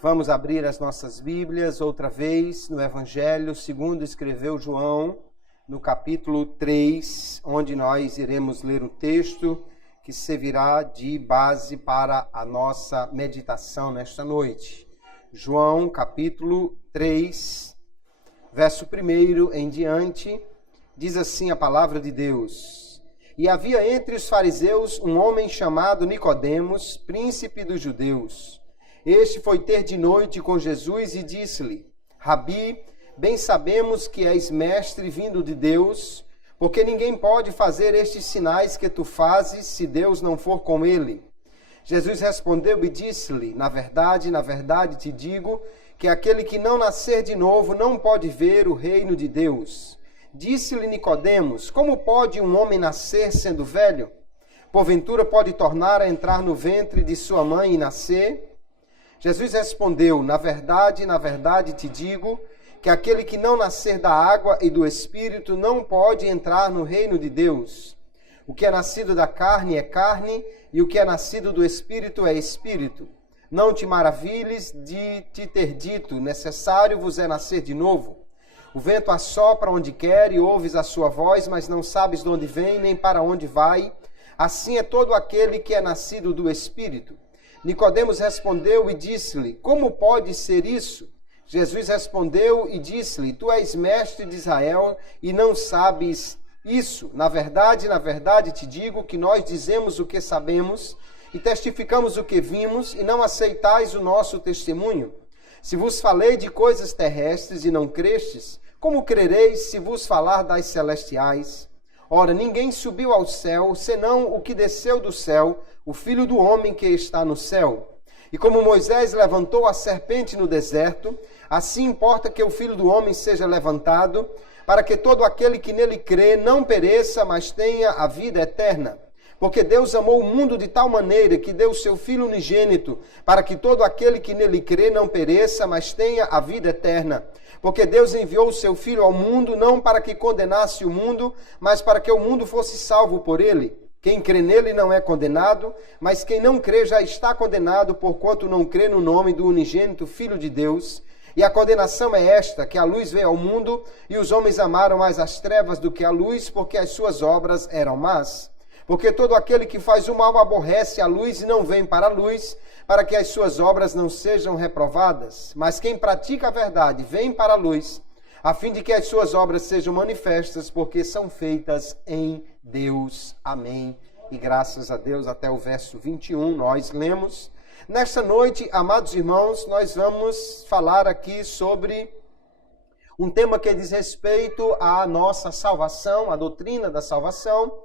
Vamos abrir as nossas Bíblias outra vez no Evangelho segundo escreveu João, no capítulo 3, onde nós iremos ler o texto que servirá de base para a nossa meditação nesta noite. João, capítulo 3, verso 1 em diante, diz assim a palavra de Deus: E havia entre os fariseus um homem chamado Nicodemos, príncipe dos judeus. Este foi ter de noite com Jesus e disse-lhe: Rabi, bem sabemos que és mestre vindo de Deus, porque ninguém pode fazer estes sinais que tu fazes se Deus não for com ele. Jesus respondeu e disse-lhe: na verdade te digo, que aquele que não nascer de novo não pode ver o reino de Deus. Disse-lhe Nicodemos: como pode um homem nascer sendo velho? Porventura pode tornar a entrar no ventre de sua mãe e nascer? Jesus respondeu: na verdade te digo, que aquele que não nascer da água e do Espírito não pode entrar no reino de Deus. O que é nascido da carne é carne, e o que é nascido do Espírito é Espírito. Não te maravilhes de te ter dito: necessário vos é nascer de novo. O vento assopra onde quer e ouves a sua voz, mas não sabes de onde vem nem para onde vai. Assim é todo aquele que é nascido do Espírito. Nicodemos respondeu e disse-lhe: como pode ser isso? Jesus respondeu e disse-lhe: tu és mestre de Israel e não sabes isso. Na verdade te digo que nós dizemos o que sabemos e testificamos o que vimos e não aceitais o nosso testemunho. Se vos falei de coisas terrestres e não crestes, como crereis se vos falar das celestiais? Ora, ninguém subiu ao céu, senão o que desceu do céu, o Filho do homem que está no céu. E como Moisés levantou a serpente no deserto, assim importa que o Filho do homem seja levantado, para que todo aquele que nele crê não pereça, mas tenha a vida eterna. Porque Deus amou o mundo de tal maneira que deu o seu Filho unigênito, para que todo aquele que nele crê não pereça, mas tenha a vida eterna. Porque Deus enviou o seu Filho ao mundo, não para que condenasse o mundo, mas para que o mundo fosse salvo por ele. Quem crê nele não é condenado, mas quem não crê já está condenado, porquanto não crê no nome do unigênito Filho de Deus. E a condenação é esta, que a luz veio ao mundo, e os homens amaram mais as trevas do que a luz, porque as suas obras eram más. Porque todo aquele que faz o mal aborrece a luz e não vem para a luz, para que as suas obras não sejam reprovadas. Mas quem pratica a verdade vem para a luz, a fim de que as suas obras sejam manifestas, porque são feitas em Deus. Amém. E graças a Deus, até o verso 21 nós lemos. Nesta noite, amados irmãos, nós vamos falar aqui sobre um tema que diz respeito à nossa salvação, à doutrina da salvação,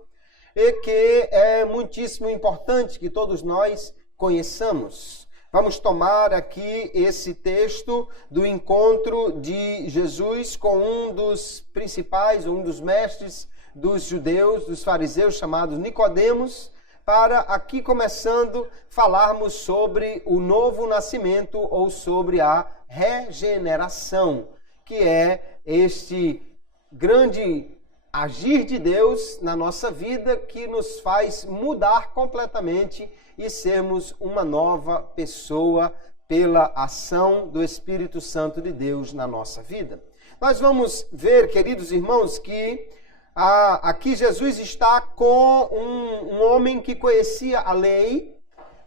e que é muitíssimo importante que todos nós conheçamos. Vamos tomar aqui esse texto do encontro de Jesus com um dos principais, um dos mestres dos judeus, dos fariseus, chamado Nicodemos, para aqui começando falarmos sobre o novo nascimento ou sobre a regeneração, que é este grande agir de Deus na nossa vida que nos faz mudar completamente e sermos uma nova pessoa pela ação do Espírito Santo de Deus na nossa vida. Nós vamos ver, queridos irmãos, que aqui Jesus está com um homem que conhecia a lei,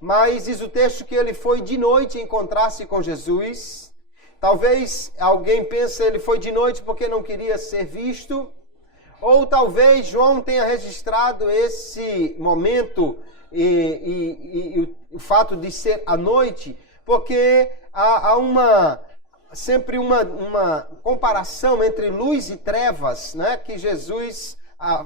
mas diz o texto que ele foi de noite encontrar-se com Jesus. Talvez alguém pense ele foi de noite porque não queria ser visto, ou talvez João tenha registrado esse momento e o fato de ser à noite, porque há sempre uma comparação entre luz e trevas, né, que Jesus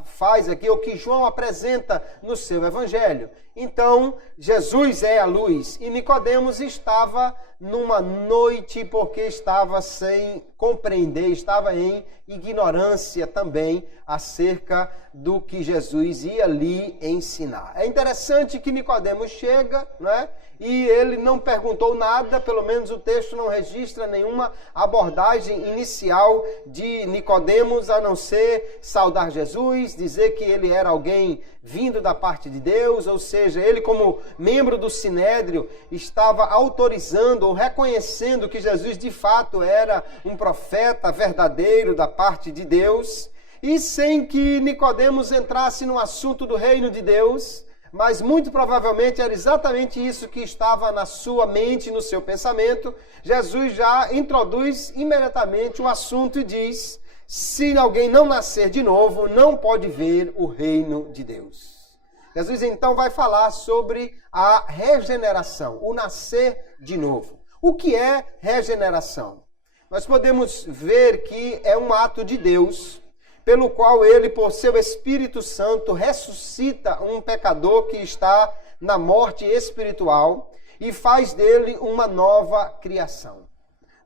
faz aqui, ou que João apresenta no seu evangelho. Então, Jesus é a luz e Nicodemos estava numa noite porque estava sem compreender, estava em ignorância também acerca do que Jesus ia lhe ensinar. É interessante que Nicodemos chega, né? E ele não perguntou nada, pelo menos o texto não registra nenhuma abordagem inicial de Nicodemos, a não ser saudar Jesus, dizer que ele era alguém vindo da parte de Deus, ou seja, ele como membro do Sinédrio estava autorizando ou reconhecendo que Jesus de fato era um profeta verdadeiro da parte de Deus, e sem que Nicodemos entrasse no assunto do reino de Deus, mas muito provavelmente era exatamente isso que estava na sua mente, no seu pensamento. Jesus já introduz imediatamente o assunto e diz: se alguém não nascer de novo, não pode ver o reino de Deus. Jesus então vai falar sobre a regeneração, o nascer de novo. O que é regeneração? Nós podemos ver que é um ato de Deus, pelo qual ele, por seu Espírito Santo, ressuscita um pecador que está na morte espiritual e faz dele uma nova criação.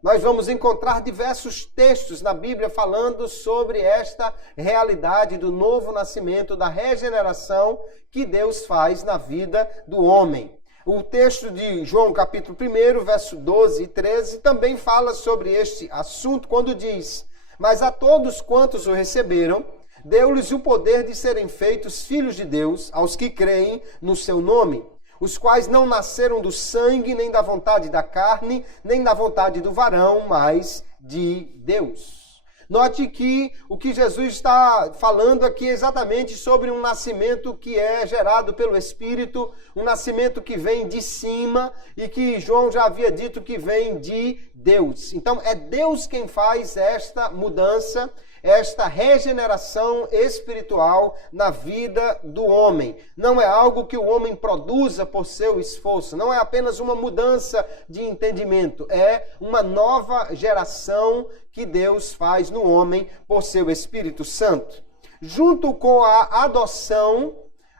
Nós vamos encontrar diversos textos na Bíblia falando sobre esta realidade do novo nascimento, da regeneração que Deus faz na vida do homem. O texto de João, capítulo 1, verso 12 e 13, também fala sobre este assunto quando diz: mas a todos quantos o receberam, deu-lhes o poder de serem feitos filhos de Deus, aos que creem no seu nome, os quais não nasceram do sangue, nem da vontade da carne, nem da vontade do varão, mas de Deus. Note que o que Jesus está falando aqui é exatamente sobre um nascimento que é gerado pelo Espírito, um nascimento que vem de cima e que João já havia dito que vem de Deus. Então é Deus quem faz esta mudança, esta regeneração espiritual na vida do homem. Não é algo que o homem produza por seu esforço, não é apenas uma mudança de entendimento, é uma nova geração que Deus faz no homem por seu Espírito Santo. Junto com a adoção,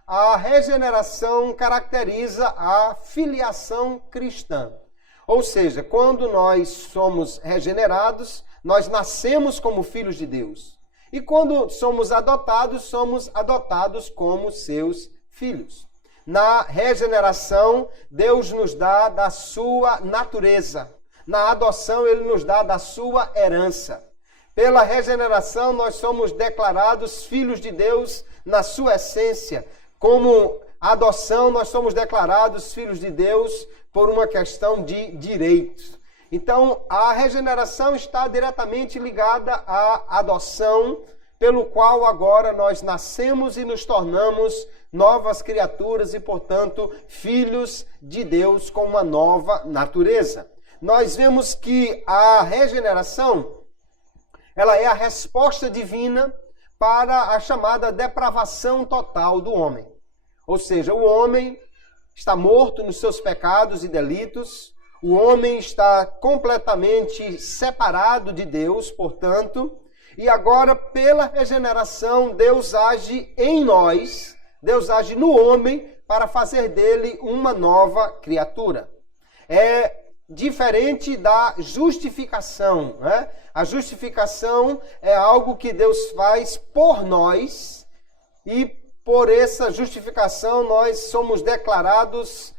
a regeneração caracteriza a filiação cristã. Ou seja, quando nós somos regenerados, nós nascemos como filhos de Deus. E quando somos adotados como seus filhos. Na regeneração, Deus nos dá da sua natureza. Na adoção, Ele nos dá da sua herança. Pela regeneração, nós somos declarados filhos de Deus na sua essência. Como adoção, nós somos declarados filhos de Deus por uma questão de direitos. Então, a regeneração está diretamente ligada à adoção, pelo qual agora nós nascemos e nos tornamos novas criaturas e, portanto, filhos de Deus com uma nova natureza. Nós vemos que a regeneração, ela é a resposta divina para a chamada depravação total do homem. Ou seja, o homem está morto nos seus pecados e delitos, o homem está completamente separado de Deus, portanto, e agora, pela regeneração, Deus age em nós, Deus age no homem para fazer dele uma nova criatura. É diferente da justificação, né? A justificação é algo que Deus faz por nós e por essa justificação nós somos declarados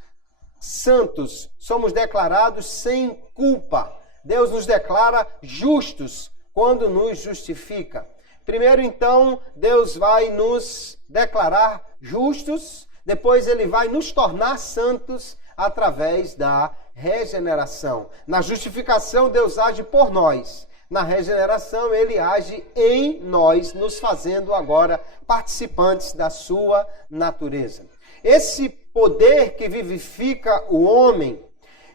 santos, somos declarados sem culpa. Deus nos declara justos quando nos justifica. Primeiro, então, Deus vai nos declarar justos, depois Ele vai nos tornar santos através da regeneração. Na justificação, Deus age por nós. Na regeneração, Ele age em nós, nos fazendo agora participantes da sua natureza. Esse poder que vivifica o homem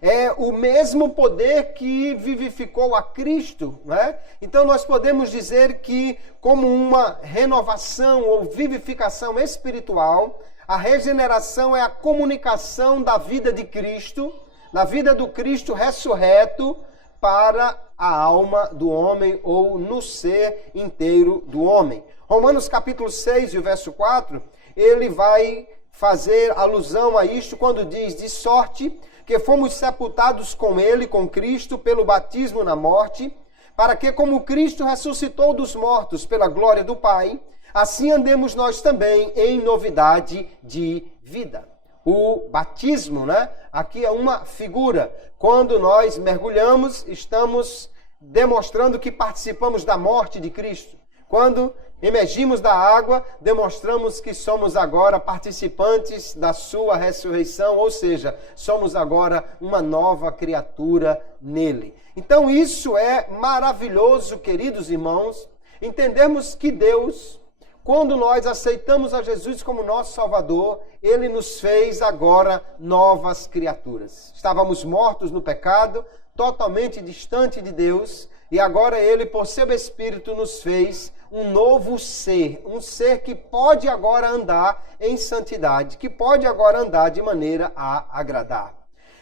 é o mesmo poder que vivificou a Cristo, né? Então nós podemos dizer que, como uma renovação ou vivificação espiritual, a regeneração é a comunicação da vida de Cristo, da vida do Cristo ressurreto, para a alma do homem ou no ser inteiro do homem. Romanos capítulo 6 e o verso 4, ele vai fazer alusão a isto quando diz: de sorte que fomos sepultados com ele, com Cristo, pelo batismo na morte, para que, como Cristo ressuscitou dos mortos pela glória do Pai, assim andemos nós também em novidade de vida. O batismo, aqui é uma figura. Quando nós mergulhamos, estamos demonstrando que participamos da morte de Cristo. Quando emergimos da água, demonstramos que somos agora participantes da sua ressurreição, ou seja, somos agora uma nova criatura nele. Então isso é maravilhoso, queridos irmãos, entendermos que Deus, quando nós aceitamos a Jesus como nosso Salvador, Ele nos fez agora novas criaturas. Estávamos mortos no pecado, totalmente distante de Deus, e agora Ele, por seu Espírito, nos fez um novo ser, um ser que pode agora andar em santidade, que pode agora andar de maneira a agradar.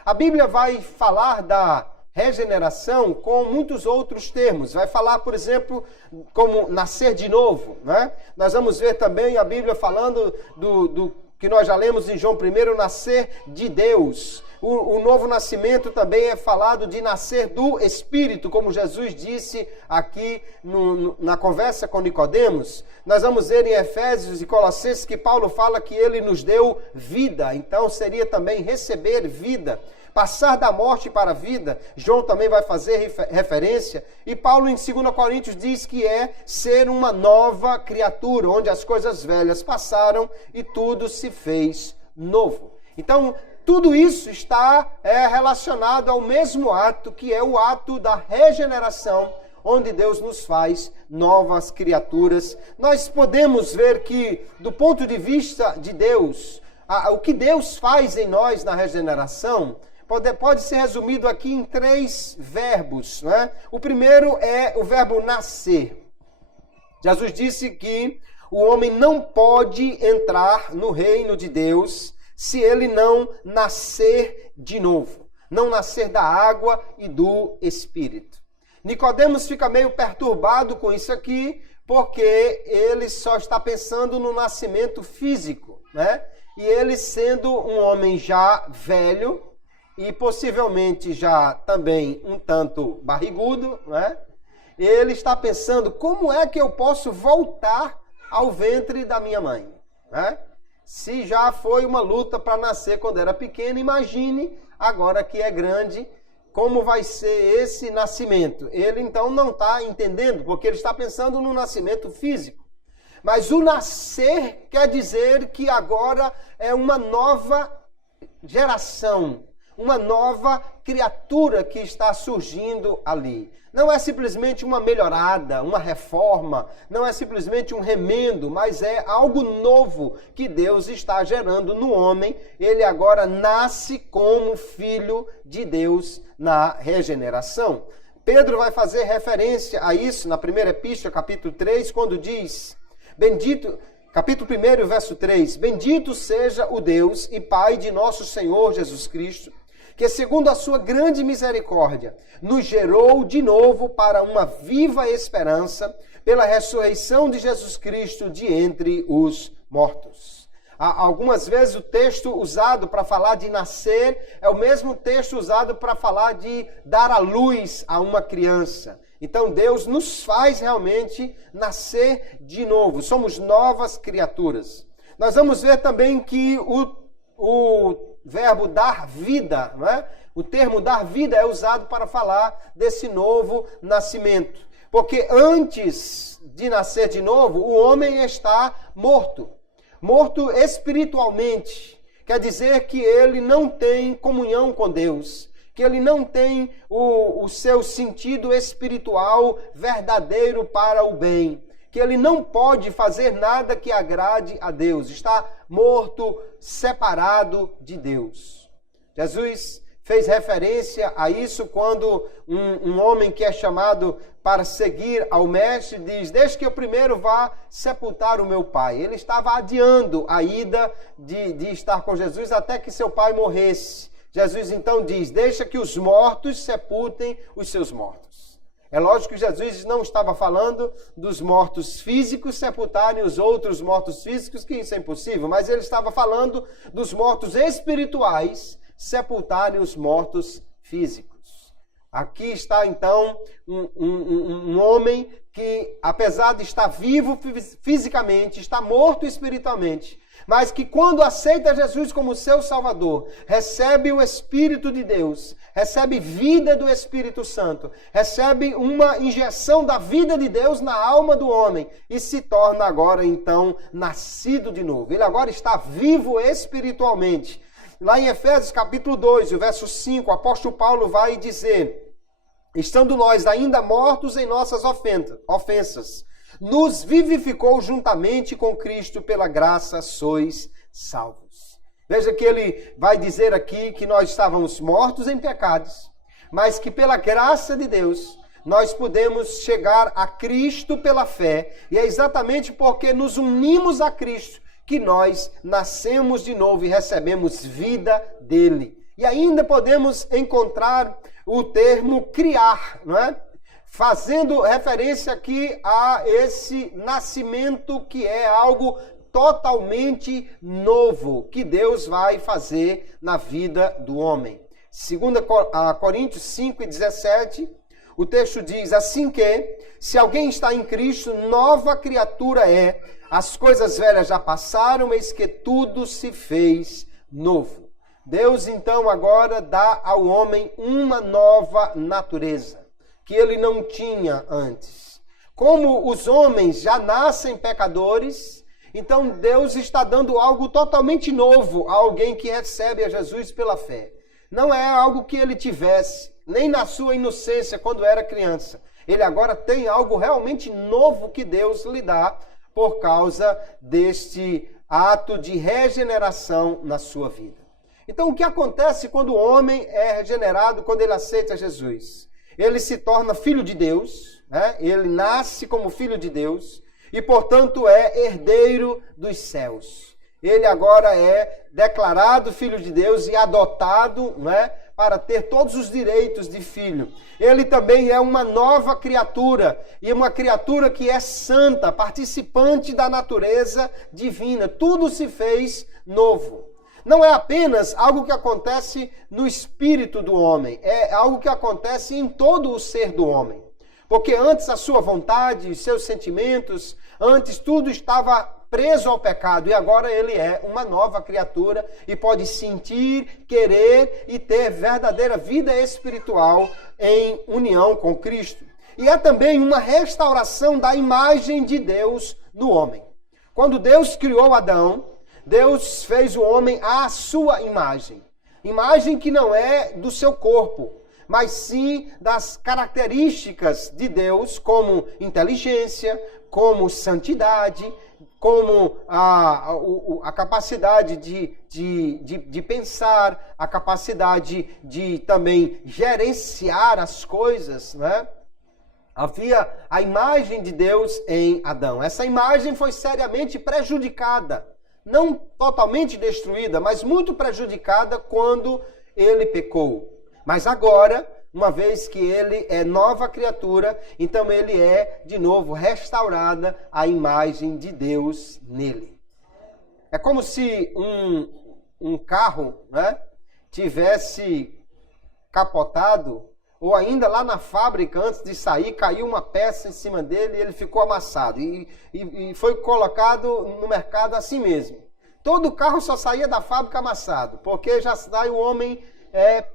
A Bíblia vai falar da regeneração com muitos outros termos. Vai falar, por exemplo, como nascer de novo, Nós vamos ver também a Bíblia falando do que nós já lemos em João 1, nascer de Deus. O novo nascimento também é falado de nascer do Espírito, como Jesus disse aqui na conversa com Nicodemos. Nós vamos ver em Efésios e Colossenses que Paulo fala que ele nos deu vida, então seria também receber vida. Passar da morte para a vida, João também vai fazer referência, e Paulo em 2 Coríntios diz que é ser uma nova criatura, onde as coisas velhas passaram e tudo se fez novo. Então, tudo isso está relacionado ao mesmo ato, que é o ato da regeneração, onde Deus nos faz novas criaturas. Nós podemos ver que, do ponto de vista de Deus, o que Deus faz em nós na regeneração pode ser resumido aqui em 3 verbos. O primeiro é o verbo nascer. Jesus disse que o homem não pode entrar no reino de Deus se ele não nascer de novo, não nascer da água e do Espírito. Nicodemos fica meio perturbado com isso aqui, porque ele só está pensando no nascimento físico, E ele, sendo um homem já velho, e possivelmente já também um tanto barrigudo, ele está pensando: como é que eu posso voltar ao ventre da minha mãe? Se já foi uma luta para nascer quando era pequeno, imagine agora que é grande, como vai ser esse nascimento. Ele então não está entendendo, porque ele está pensando no nascimento físico. Mas o nascer quer dizer que agora é uma nova geração, uma nova criatura que está surgindo ali. Não é simplesmente uma melhorada, uma reforma, não é simplesmente um remendo, mas é algo novo que Deus está gerando no homem. Ele agora nasce como filho de Deus na regeneração. Pedro vai fazer referência a isso na primeira epístola, capítulo 3, quando diz, capítulo 1, verso 3, bendito seja o Deus e Pai de nosso Senhor Jesus Cristo, que segundo a sua grande misericórdia, nos gerou de novo para uma viva esperança pela ressurreição de Jesus Cristo de entre os mortos. Algumas vezes o texto usado para falar de nascer é o mesmo texto usado para falar de dar à luz a uma criança. Então Deus nos faz realmente nascer de novo, somos novas criaturas. Nós vamos ver também que o verbo dar vida, o termo dar vida é usado para falar desse novo nascimento. Porque antes de nascer de novo, o homem está morto. Morto espiritualmente. Quer dizer que ele não tem comunhão com Deus. Que ele não tem o seu sentido espiritual verdadeiro para o bem. Que ele não pode fazer nada que agrade a Deus. Está morto, separado de Deus. Jesus fez referência a isso quando um homem que é chamado para seguir ao mestre diz: deixe que eu primeiro vá sepultar o meu pai. Ele estava adiando a ida de estar com Jesus até que seu pai morresse. Jesus então diz: deixa que os mortos sepultem os seus mortos. É lógico que Jesus não estava falando dos mortos físicos sepultarem os outros mortos físicos, que isso é impossível, mas ele estava falando dos mortos espirituais sepultarem os mortos físicos. Aqui está então um homem que, apesar de estar vivo fisicamente, está morto espiritualmente, mas que quando aceita Jesus como seu Salvador, recebe o Espírito de Deus, recebe vida do Espírito Santo, recebe uma injeção da vida de Deus na alma do homem e se torna agora então nascido de novo. Ele agora está vivo espiritualmente. Lá em Efésios capítulo 2, o verso 5, o apóstolo Paulo vai dizer: estando nós ainda mortos em nossas ofensas, nos vivificou juntamente com Cristo, pela graça sois salvos. Veja que ele vai dizer aqui que nós estávamos mortos em pecados, mas que pela graça de Deus nós podemos chegar a Cristo pela fé, e é exatamente porque nos unimos a Cristo que nós nascemos de novo e recebemos vida dele. E ainda podemos encontrar o termo criar, não é? Fazendo referência aqui a esse nascimento que é algo totalmente novo que Deus vai fazer na vida do homem. 2 Coríntios 5:17, o texto diz assim que, se alguém está em Cristo, nova criatura é, as coisas velhas já passaram, eis que tudo se fez novo. Deus então agora dá ao homem uma nova natureza que ele não tinha antes. Como os homens já nascem pecadores, então Deus está dando algo totalmente novo a alguém que recebe a Jesus pela fé. Não é algo que ele tivesse, nem na sua inocência quando era criança. Ele agora tem algo realmente novo que Deus lhe dá por causa deste ato de regeneração na sua vida. Então, o que acontece quando o homem é regenerado, quando ele aceita Jesus? Ele se torna filho de Deus, né? Ele nasce como filho de Deus e, portanto, é herdeiro dos céus. Ele agora é declarado filho de Deus e adotado, né, para ter todos os direitos de filho. Ele também é uma nova criatura, e uma criatura que é santa, participante da natureza divina. Tudo se fez novo. Não é apenas algo que acontece no espírito do homem, é algo que acontece em todo o ser do homem. Porque antes a sua vontade, os seus sentimentos, antes tudo estava preso ao pecado, e agora ele é uma nova criatura e pode sentir, querer e ter verdadeira vida espiritual em união com Cristo. E é também uma restauração da imagem de Deus no homem. Quando Deus criou Adão, Deus fez o homem à sua imagem. Imagem que não é do seu corpo, mas sim das características de Deus, como inteligência, como santidade, como a capacidade de pensar, a capacidade de também gerenciar as coisas, né? Havia a imagem de Deus em Adão. Essa imagem foi seriamente prejudicada. Não totalmente destruída, mas muito prejudicada quando ele pecou. Mas agora, uma vez que ele é nova criatura, então ele é, de novo, restaurada a imagem de Deus nele. É como se um carro, né, tivesse capotado, ou ainda lá na fábrica, antes de sair, caiu uma peça em cima dele e ele ficou amassado. E foi colocado no mercado assim mesmo. Todo carro só saía da fábrica amassado, porque já sai o homem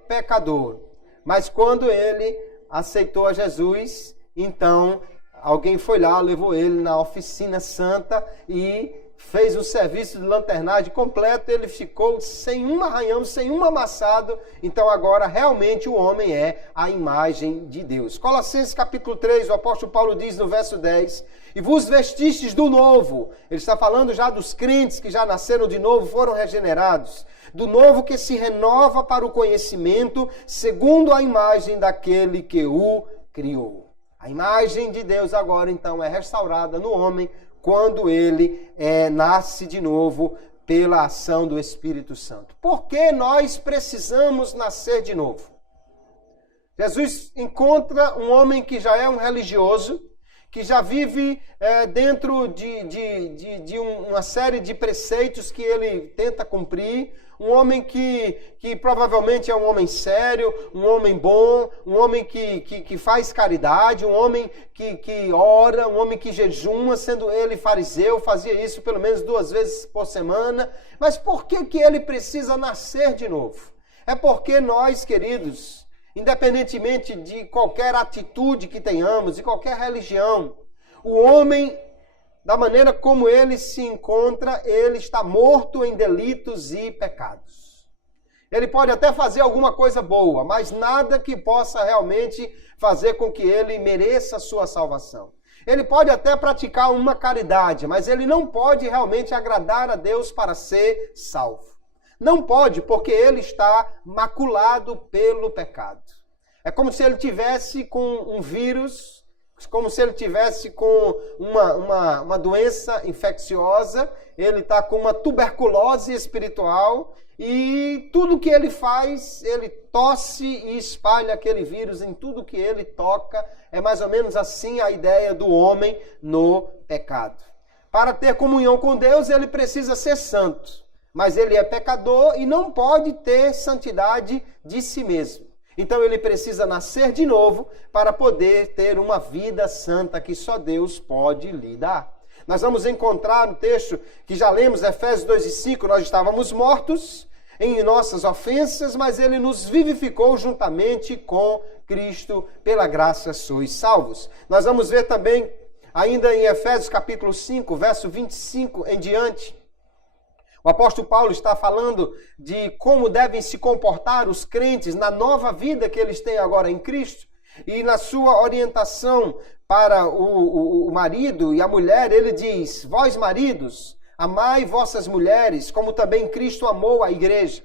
pecador. Mas quando ele aceitou a Jesus, então alguém foi lá, levou ele na oficina santa e fez o serviço de lanternagem completo. Ele ficou sem um arranhão, sem um amassado. Então agora realmente o homem é a imagem de Deus. Colossenses capítulo 3, o apóstolo Paulo diz no verso 10: e vos vestistes do novo. Ele está falando já dos crentes que já nasceram de novo, foram regenerados. Do novo que se renova para o conhecimento, segundo a imagem daquele que o criou. A imagem de Deus agora então é restaurada no homem quando ele nasce de novo pela ação do Espírito Santo. Por que nós precisamos nascer de novo? Jesus encontra um homem que já é um religioso, que já vive dentro de uma série de preceitos que ele tenta cumprir, um homem que provavelmente é um homem sério, um homem bom, um homem que faz caridade, um homem que ora, um homem que jejuma, sendo ele fariseu, fazia isso pelo menos 2 vezes por semana. Mas por que ele precisa nascer de novo? É porque nós, queridos, independentemente de qualquer atitude que tenhamos, de qualquer religião, o homem, da maneira como ele se encontra, ele está morto em delitos e pecados. Ele pode até fazer alguma coisa boa, mas nada que possa realmente fazer com que ele mereça a sua salvação. Ele pode até praticar uma caridade, mas ele não pode realmente agradar a Deus para ser salvo. Não pode, porque ele está maculado pelo pecado. É como se ele tivesse com um vírus, como se ele tivesse com uma doença infecciosa, ele está com uma tuberculose espiritual e tudo que ele faz, ele tosse e espalha aquele vírus em tudo que ele toca. É mais ou menos assim a ideia do homem no pecado. Para ter comunhão com Deus, ele precisa ser santo. Mas ele é pecador e não pode ter santidade de si mesmo. Então ele precisa nascer de novo para poder ter uma vida santa que só Deus pode lhe dar. Nós vamos encontrar no texto que já lemos, Efésios 2:5, nós estávamos mortos em nossas ofensas, mas ele nos vivificou juntamente com Cristo, pela graça sois salvos. Nós vamos ver também, ainda em Efésios capítulo 5, verso 25 em diante, o apóstolo Paulo está falando de como devem se comportar os crentes na nova vida que eles têm agora em Cristo. E na sua orientação para o marido e a mulher, ele diz: vós maridos, amai vossas mulheres, como também Cristo amou a igreja.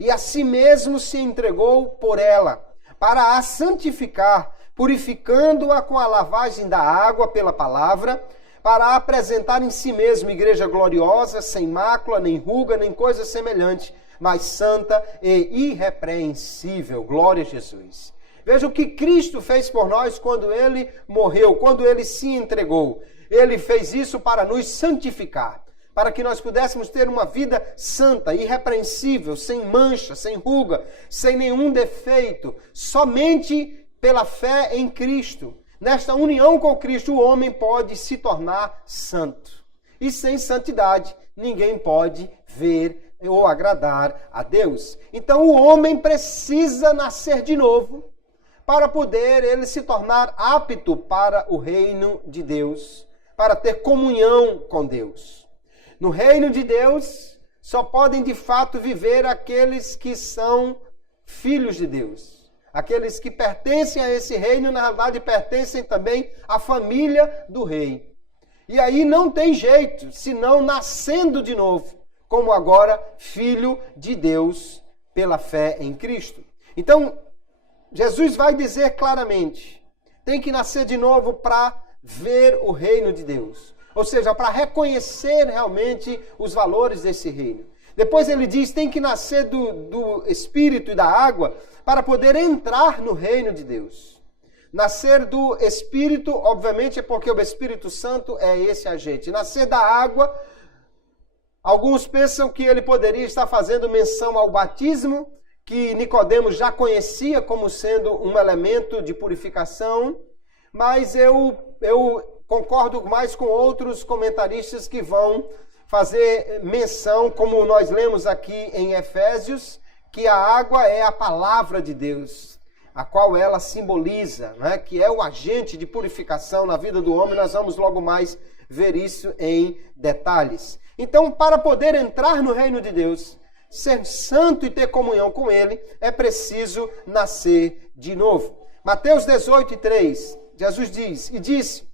E a si mesmo se entregou por ela, para a santificar, purificando-a com a lavagem da água pela palavra, para apresentar em si mesmo igreja gloriosa, sem mácula, nem ruga, nem coisa semelhante, mas santa e irrepreensível. Glória a Jesus. Veja o que Cristo fez por nós quando ele morreu, quando ele se entregou. Ele fez isso para nos santificar, para que nós pudéssemos ter uma vida santa, irrepreensível, sem mancha, sem ruga, sem nenhum defeito, somente pela fé em Cristo. Nesta união com Cristo, o homem pode se tornar santo. E sem santidade, ninguém pode ver ou agradar a Deus. Então, o homem precisa nascer de novo para poder ele se tornar apto para o reino de Deus, para ter comunhão com Deus. No reino de Deus, só podem de fato viver aqueles que são filhos de Deus. Aqueles que pertencem a esse reino, na realidade, pertencem também à família do rei. E aí não tem jeito, senão nascendo de novo, como agora filho de Deus pela fé em Cristo. Então, Jesus vai dizer claramente, tem que nascer de novo para ver o reino de Deus. Ou seja, para reconhecer realmente os valores desse reino. Depois ele diz, tem que nascer do Espírito e da água para poder entrar no reino de Deus. Nascer do Espírito, obviamente, é porque o Espírito Santo é esse agente. Nascer da água, alguns pensam que ele poderia estar fazendo menção ao batismo, que Nicodemos já conhecia como sendo um elemento de purificação, mas eu concordo mais com outros comentaristas que vão fazer menção, como nós lemos aqui em Efésios, que a água é a palavra de Deus, a qual ela simboliza, né? Que é o agente de purificação na vida do homem. Nós vamos logo mais ver isso em detalhes. Então, para poder entrar no reino de Deus, ser santo e ter comunhão com ele, é preciso nascer de novo. Mateus 18:3, Jesus diz, e disse,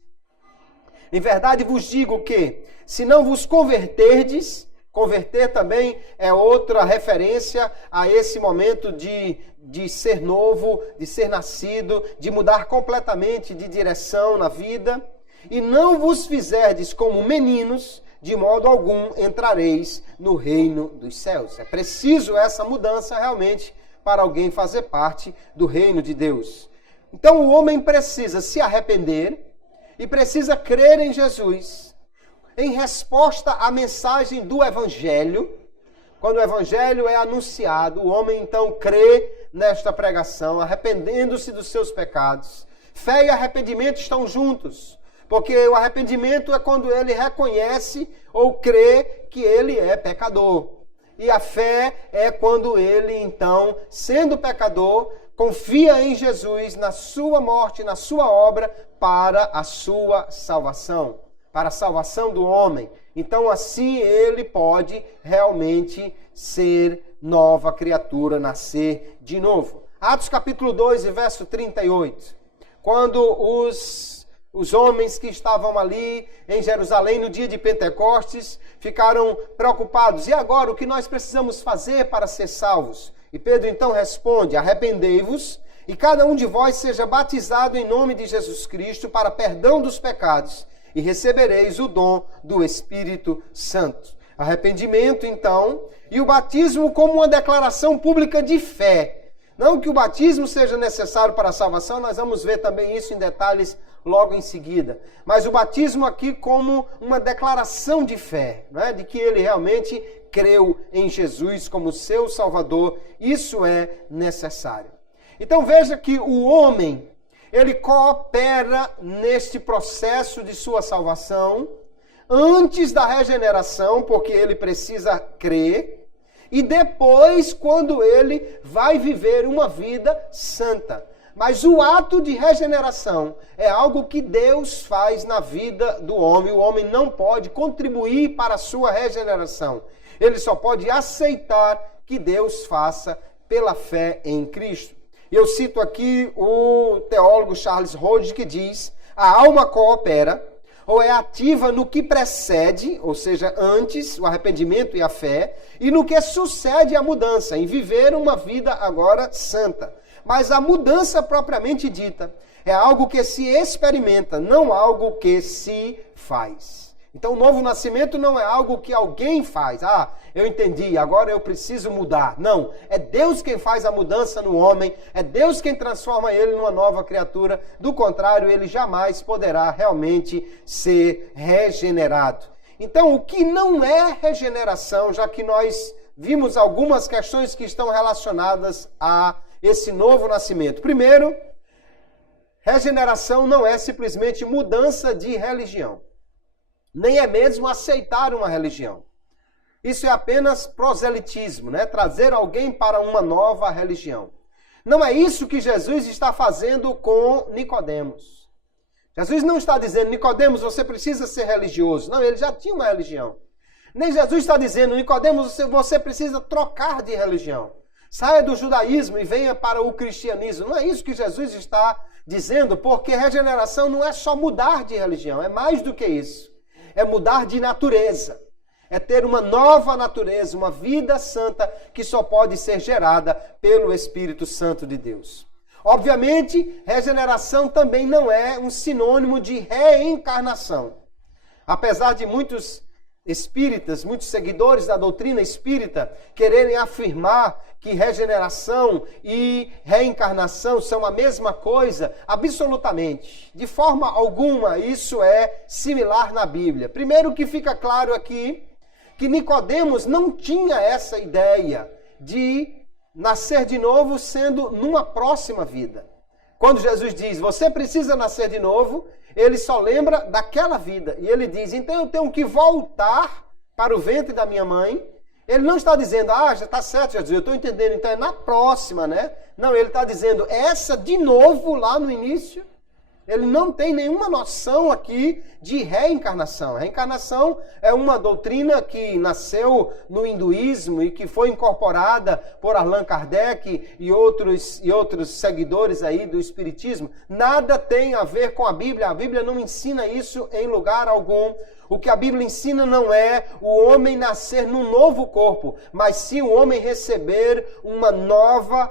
em verdade vos digo que, se não vos converterdes, converter também é outra referência a esse momento de ser novo, de ser nascido, de mudar completamente de direção na vida. E não vos fizerdes como meninos, de modo algum entrareis no reino dos céus. É preciso essa mudança realmente para alguém fazer parte do reino de Deus. Então o homem precisa se arrepender e precisa crer em Jesus em resposta à mensagem do Evangelho. Quando o Evangelho é anunciado, o homem então crê nesta pregação, arrependendo-se dos seus pecados. Fé e arrependimento estão juntos, porque o arrependimento é quando ele reconhece ou crê que ele é pecador. E a fé é quando ele, então, sendo pecador, confia em Jesus, na sua morte, na sua obra, para a sua salvação, para a salvação do homem. Então, assim, ele pode realmente ser nova criatura, nascer de novo. Atos capítulo 2, verso 38. Quando os homens que estavam ali em Jerusalém no dia de Pentecostes ficaram preocupados. E agora, o que nós precisamos fazer para ser salvos? E Pedro então responde: arrependei-vos e cada um de vós seja batizado em nome de Jesus Cristo para perdão dos pecados e recebereis o dom do Espírito Santo. Arrependimento, então, e o batismo como uma declaração pública de fé. Não que o batismo seja necessário para a salvação, nós vamos ver também isso em detalhes logo em seguida. Mas o batismo aqui como uma declaração de fé, né? De que ele realmente creu em Jesus como seu Salvador. Isso é necessário. Então veja que o homem, ele coopera neste processo de sua salvação antes da regeneração, porque ele precisa crer, e depois quando ele vai viver uma vida santa. Mas o ato de regeneração é algo que Deus faz na vida do homem. O homem não pode contribuir para a sua regeneração. Ele só pode aceitar que Deus faça pela fé em Cristo. Eu cito aqui o teólogo Charles Hodge, que diz: a alma coopera ou é ativa no que precede, ou seja, antes, o arrependimento e a fé, e no que sucede a mudança, em viver uma vida agora santa. Mas a mudança propriamente dita é algo que se experimenta, não algo que se faz. Então o novo nascimento não é algo que alguém faz. Ah, eu entendi, agora eu preciso mudar. Não, é Deus quem faz a mudança no homem, é Deus quem transforma ele numa nova criatura. Do contrário, ele jamais poderá realmente ser regenerado. Então o que não é regeneração, já que nós vimos algumas questões que estão relacionadas a esse novo nascimento. Primeiro, regeneração não é simplesmente mudança de religião. Nem é mesmo aceitar uma religião. Isso é apenas proselitismo, né? Trazer alguém para uma nova religião. Não é isso que Jesus está fazendo com Nicodemos. Jesus não está dizendo: Nicodemos, você precisa ser religioso. Não, ele já tinha uma religião. Nem Jesus está dizendo: Nicodemos, você precisa trocar de religião. Saia do judaísmo e venha para o cristianismo. Não é isso que Jesus está dizendo, porque regeneração não é só mudar de religião, é mais do que isso. É mudar de natureza. É ter uma nova natureza, uma vida santa que só pode ser gerada pelo Espírito Santo de Deus. Obviamente, regeneração também não é um sinônimo de reencarnação. Apesar de muitos espíritas, muitos seguidores da doutrina espírita quererem afirmar que regeneração e reencarnação são a mesma coisa, absolutamente. De forma alguma isso é similar na Bíblia. Primeiro, que fica claro aqui que Nicodemos não tinha essa ideia de nascer de novo sendo numa próxima vida. Quando Jesus diz: você precisa nascer de novo, ele só lembra daquela vida. E ele diz: então eu tenho que voltar para o ventre da minha mãe. Ele não está dizendo: ah, já está certo, Jesus, eu estou entendendo, então é na próxima, né? Não, ele está dizendo: essa de novo lá no início. Ele não tem nenhuma noção aqui de reencarnação. Reencarnação é uma doutrina que nasceu no hinduísmo e que foi incorporada por Allan Kardec e outros seguidores aí do espiritismo. Nada tem a ver com a Bíblia. A Bíblia não ensina isso em lugar algum. O que a Bíblia ensina não é o homem nascer num novo corpo, mas sim o homem receber uma nova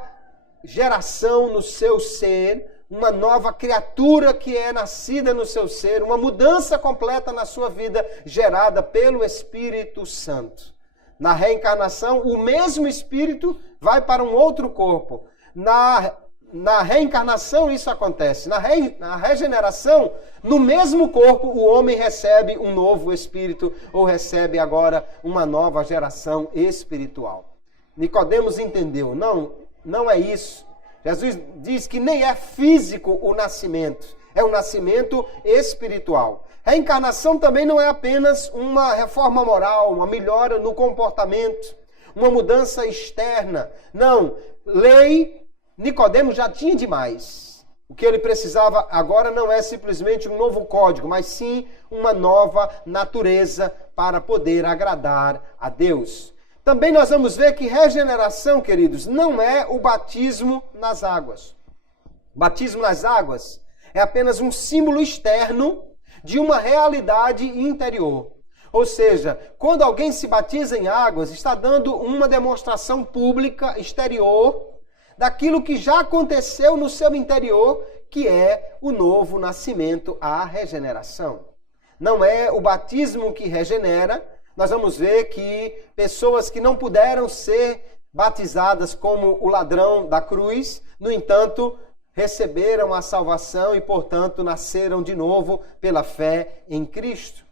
geração no seu ser, uma nova criatura que é nascida no seu ser, uma mudança completa na sua vida, gerada pelo Espírito Santo. Na reencarnação, o mesmo espírito vai para um outro corpo. Na reencarnação isso acontece. Na regeneração, no mesmo corpo, o homem recebe um novo espírito ou recebe agora uma nova geração espiritual. Nicodemos entendeu. Não é isso. Jesus diz que nem é físico o nascimento, é um nascimento espiritual. Reencarnação também não é apenas uma reforma moral, uma melhora no comportamento, uma mudança externa. Não, Nicodemos já tinha demais. O que ele precisava agora não é simplesmente um novo código, mas sim uma nova natureza para poder agradar a Deus. Também nós vamos ver que regeneração, queridos, não é o batismo nas águas. O batismo nas águas é apenas um símbolo externo de uma realidade interior. Ou seja, quando alguém se batiza em águas, está dando uma demonstração pública, exterior, daquilo que já aconteceu no seu interior, que é o novo nascimento, a regeneração. Não é o batismo que regenera. Nós vamos ver que pessoas que não puderam ser batizadas como o ladrão da cruz, no entanto, receberam a salvação e, portanto, nasceram de novo pela fé em Cristo.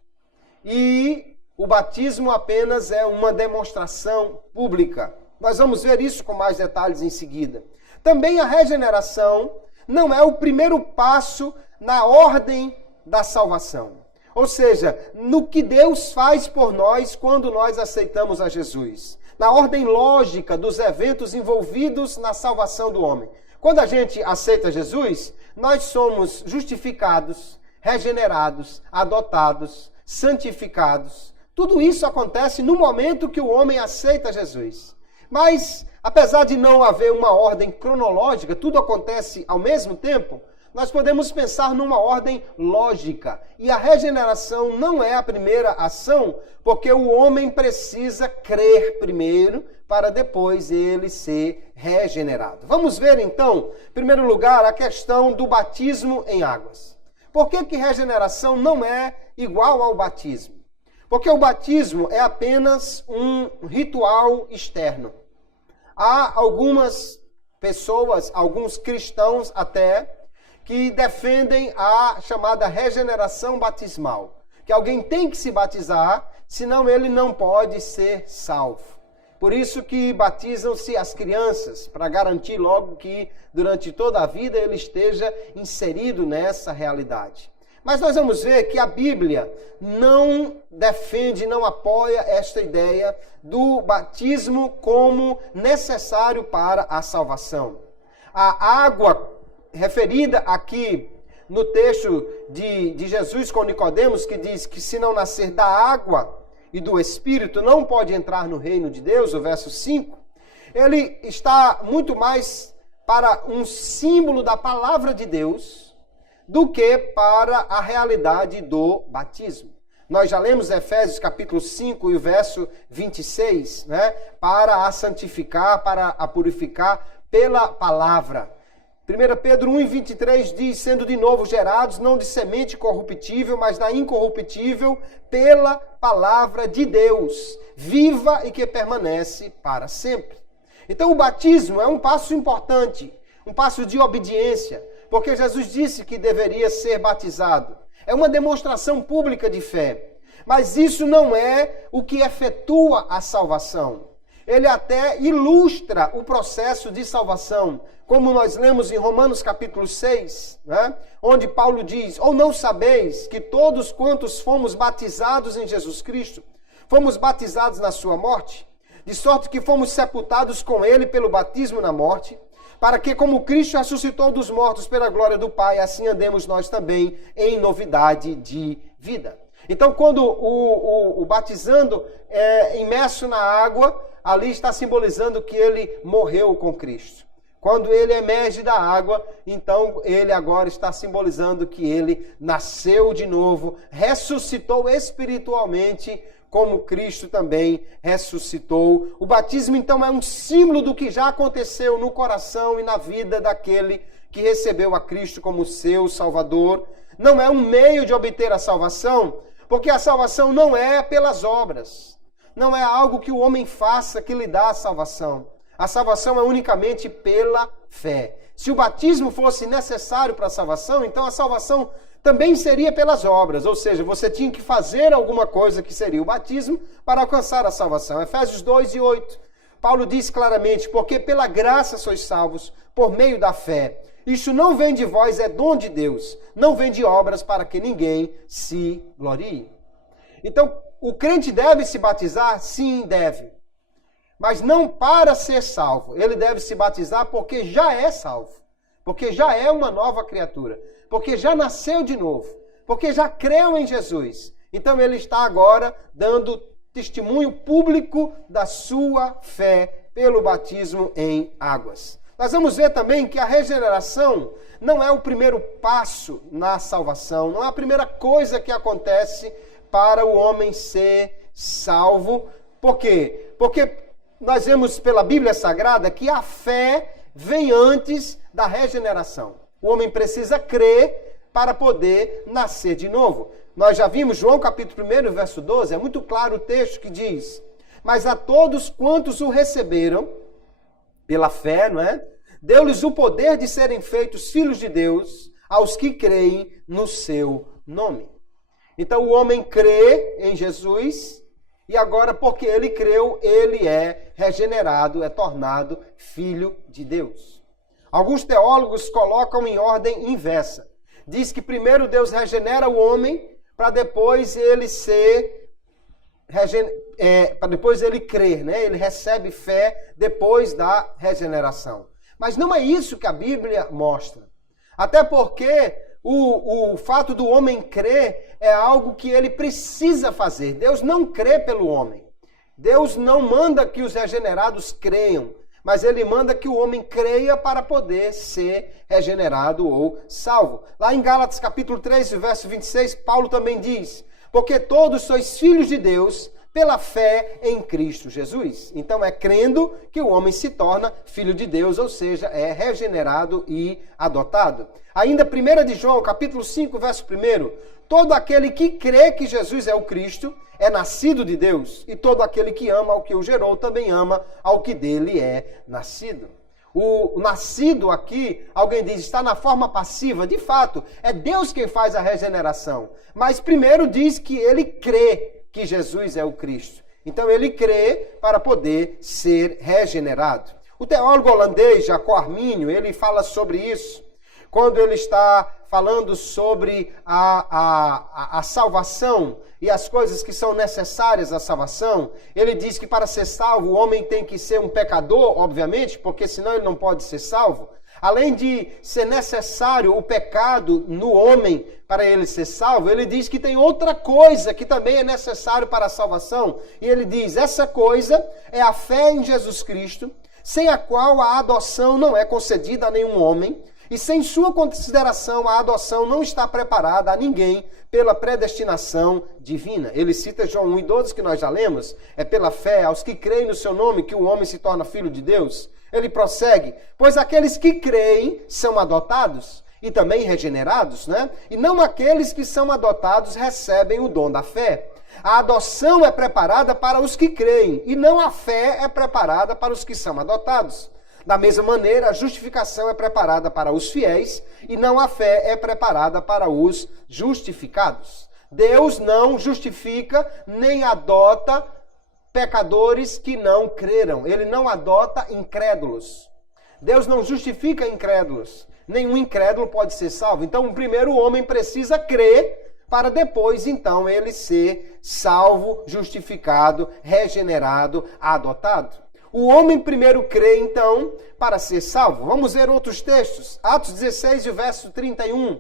E o batismo apenas é uma demonstração pública. Nós vamos ver isso com mais detalhes em seguida. Também a regeneração não é o primeiro passo na ordem da salvação. Ou seja, no que Deus faz por nós quando nós aceitamos a Jesus. Na ordem lógica dos eventos envolvidos na salvação do homem. Quando a gente aceita Jesus, nós somos justificados, regenerados, adotados, santificados. Tudo isso acontece no momento que o homem aceita Jesus. Mas, apesar de não haver uma ordem cronológica, tudo acontece ao mesmo tempo, nós podemos pensar numa ordem lógica. E a regeneração não é a primeira ação, porque o homem precisa crer primeiro para depois ele ser regenerado. Vamos ver então, em primeiro lugar, a questão do batismo em águas. Por que regeneração não é igual ao batismo? Porque o batismo é apenas um ritual externo. Há algumas pessoas, alguns cristãos até, que defendem a chamada regeneração batismal. Que alguém tem que se batizar, senão ele não pode ser salvo. Por isso que batizam-se as crianças, para garantir logo que durante toda a vida ele esteja inserido nessa realidade. Mas nós vamos ver que a Bíblia não defende, não apoia esta ideia do batismo como necessário para a salvação. A água referida aqui no texto de Jesus com Nicodemos, que diz que se não nascer da água e do Espírito, não pode entrar no reino de Deus, o verso 5, ele está muito mais para um símbolo da palavra de Deus do que para a realidade do batismo. Nós já lemos Efésios capítulo 5 e o verso 26, né? Para a santificar, para a purificar pela palavra. 1 Pedro 1,23 diz, sendo de novo gerados, não de semente corruptível, mas da incorruptível, pela palavra de Deus, viva e que permanece para sempre. Então o batismo é um passo importante, um passo de obediência, porque Jesus disse que deveria ser batizado. É uma demonstração pública de fé. Mas isso não é o que efetua a salvação. Ele até ilustra o processo de salvação, como nós lemos em Romanos capítulo 6, né? Onde Paulo diz, ou não sabeis que todos quantos fomos batizados em Jesus Cristo, fomos batizados na sua morte, de sorte que fomos sepultados com ele pelo batismo na morte, para que como Cristo ressuscitou dos mortos pela glória do Pai, assim andemos nós também em novidade de vida. Então, quando o batizando é imerso na água, ali está simbolizando que ele morreu com Cristo. Quando ele emerge da água, então ele agora está simbolizando que ele nasceu de novo, ressuscitou espiritualmente, como Cristo também ressuscitou. O batismo, então, é um símbolo do que já aconteceu no coração e na vida daquele que recebeu a Cristo como seu Salvador. Não é um meio de obter a salvação, porque a salvação não é pelas obras. não é algo que o homem faça que lhe dá a salvação. A salvação é unicamente pela fé. Se o batismo fosse necessário para a salvação, então a salvação também seria pelas obras, ou seja, você tinha que fazer alguma coisa que seria o batismo para alcançar a salvação. Efésios 2:8, Paulo diz claramente, porque pela graça sois salvos, por meio da fé. Isso não vem de vós, é dom de Deus, não vem de obras para que ninguém se glorie. Então, o crente deve se batizar? Sim, deve. Mas não para ser salvo. Ele deve se batizar porque já é salvo. Porque já é uma nova criatura. Porque já nasceu de novo. Porque já creu em Jesus. Então ele está agora dando testemunho público da sua fé pelo batismo em águas. Nós vamos ver também que a regeneração não é o primeiro passo na salvação. Não é a primeira coisa que acontece para o homem ser salvo. Por quê? Porque nós vemos pela Bíblia Sagrada que a fé vem antes da regeneração. O homem precisa crer para poder nascer de novo. Nós já vimos João capítulo 1, verso 12, é muito claro o texto que diz: mas a todos quantos o receberam, pela fé, não é? Deu-lhes o poder de serem feitos filhos de Deus, aos que creem no seu nome. Então o homem crê em Jesus, e agora, porque ele creu, ele é regenerado, é tornado filho de Deus. Alguns teólogos colocam em ordem inversa. Diz que primeiro Deus regenera o homem, para depois ele para depois ele crer, né? Ele recebe fé depois da regeneração. Mas não é isso que a Bíblia mostra. Até porque o fato do homem crer é algo que ele precisa fazer. Deus não crê pelo homem. Deus não manda que os regenerados creiam, mas ele manda que o homem creia para poder ser regenerado ou salvo. Lá em Gálatas capítulo 3, verso 26, Paulo também diz: porque todos sois filhos de Deus pela fé em Cristo Jesus. Então é crendo que o homem se torna filho de Deus, ou seja, é regenerado e adotado. Ainda 1 de João, capítulo 5, verso 1, todo aquele que crê que Jesus é o Cristo é nascido de Deus, e todo aquele que ama ao que o gerou também ama ao que dele é nascido. O nascido aqui, alguém diz, está na forma passiva. De fato, é Deus quem faz a regeneração. Mas primeiro diz que ele crê que Jesus é o Cristo. Então ele crê para poder ser regenerado. O teólogo holandês Jacob Arminio, ele fala sobre isso, quando ele está falando sobre a salvação e as coisas que são necessárias à salvação. Ele diz que para ser salvo o homem tem que ser um pecador, obviamente, porque senão ele não pode ser salvo. Além de ser necessário o pecado no homem para ele ser salvo, ele diz que tem outra coisa que também é necessário para a salvação. E ele diz, essa coisa é a fé em Jesus Cristo, sem a qual a adoção não é concedida a nenhum homem, e sem sua consideração a adoção não está preparada a ninguém pela predestinação divina. Ele cita João 1:12, que nós já lemos, é pela fé aos que creem no seu nome que o homem se torna filho de Deus. Ele prossegue, pois aqueles que creem são adotados e também regenerados, né? E não aqueles que são adotados recebem o dom da fé. A adoção é preparada para os que creem e não a fé é preparada para os que são adotados. Da mesma maneira, a justificação é preparada para os fiéis e não a fé é preparada para os justificados. Deus não justifica nem adota pecadores que não creram. Ele não adota incrédulos. Deus não justifica incrédulos. Nenhum incrédulo pode ser salvo. Então, primeiro o homem precisa crer para depois, então, ele ser salvo, justificado, regenerado, adotado. O homem primeiro crê, então, para ser salvo. Vamos ver outros textos. Atos 16, verso 31.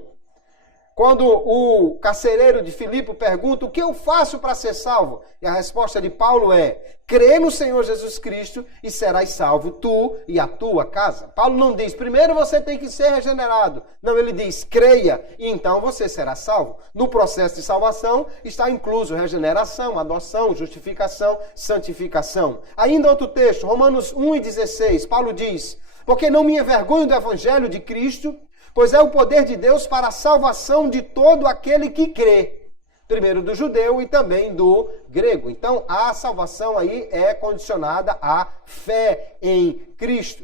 Quando o carcereiro de Filipe pergunta, o que eu faço para ser salvo? E a resposta de Paulo é, crê no Senhor Jesus Cristo e serás salvo, tu e a tua casa. Paulo não diz, primeiro você tem que ser regenerado. Não, ele diz, creia e então você será salvo. No processo de salvação está incluso regeneração, adoção, justificação, santificação. Ainda outro texto, Romanos 1:16, Paulo diz, porque não me envergonho do evangelho de Cristo, pois é o poder de Deus para a salvação de todo aquele que crê. primeiro do judeu e também do grego. Então, a salvação aí é condicionada à fé em Cristo.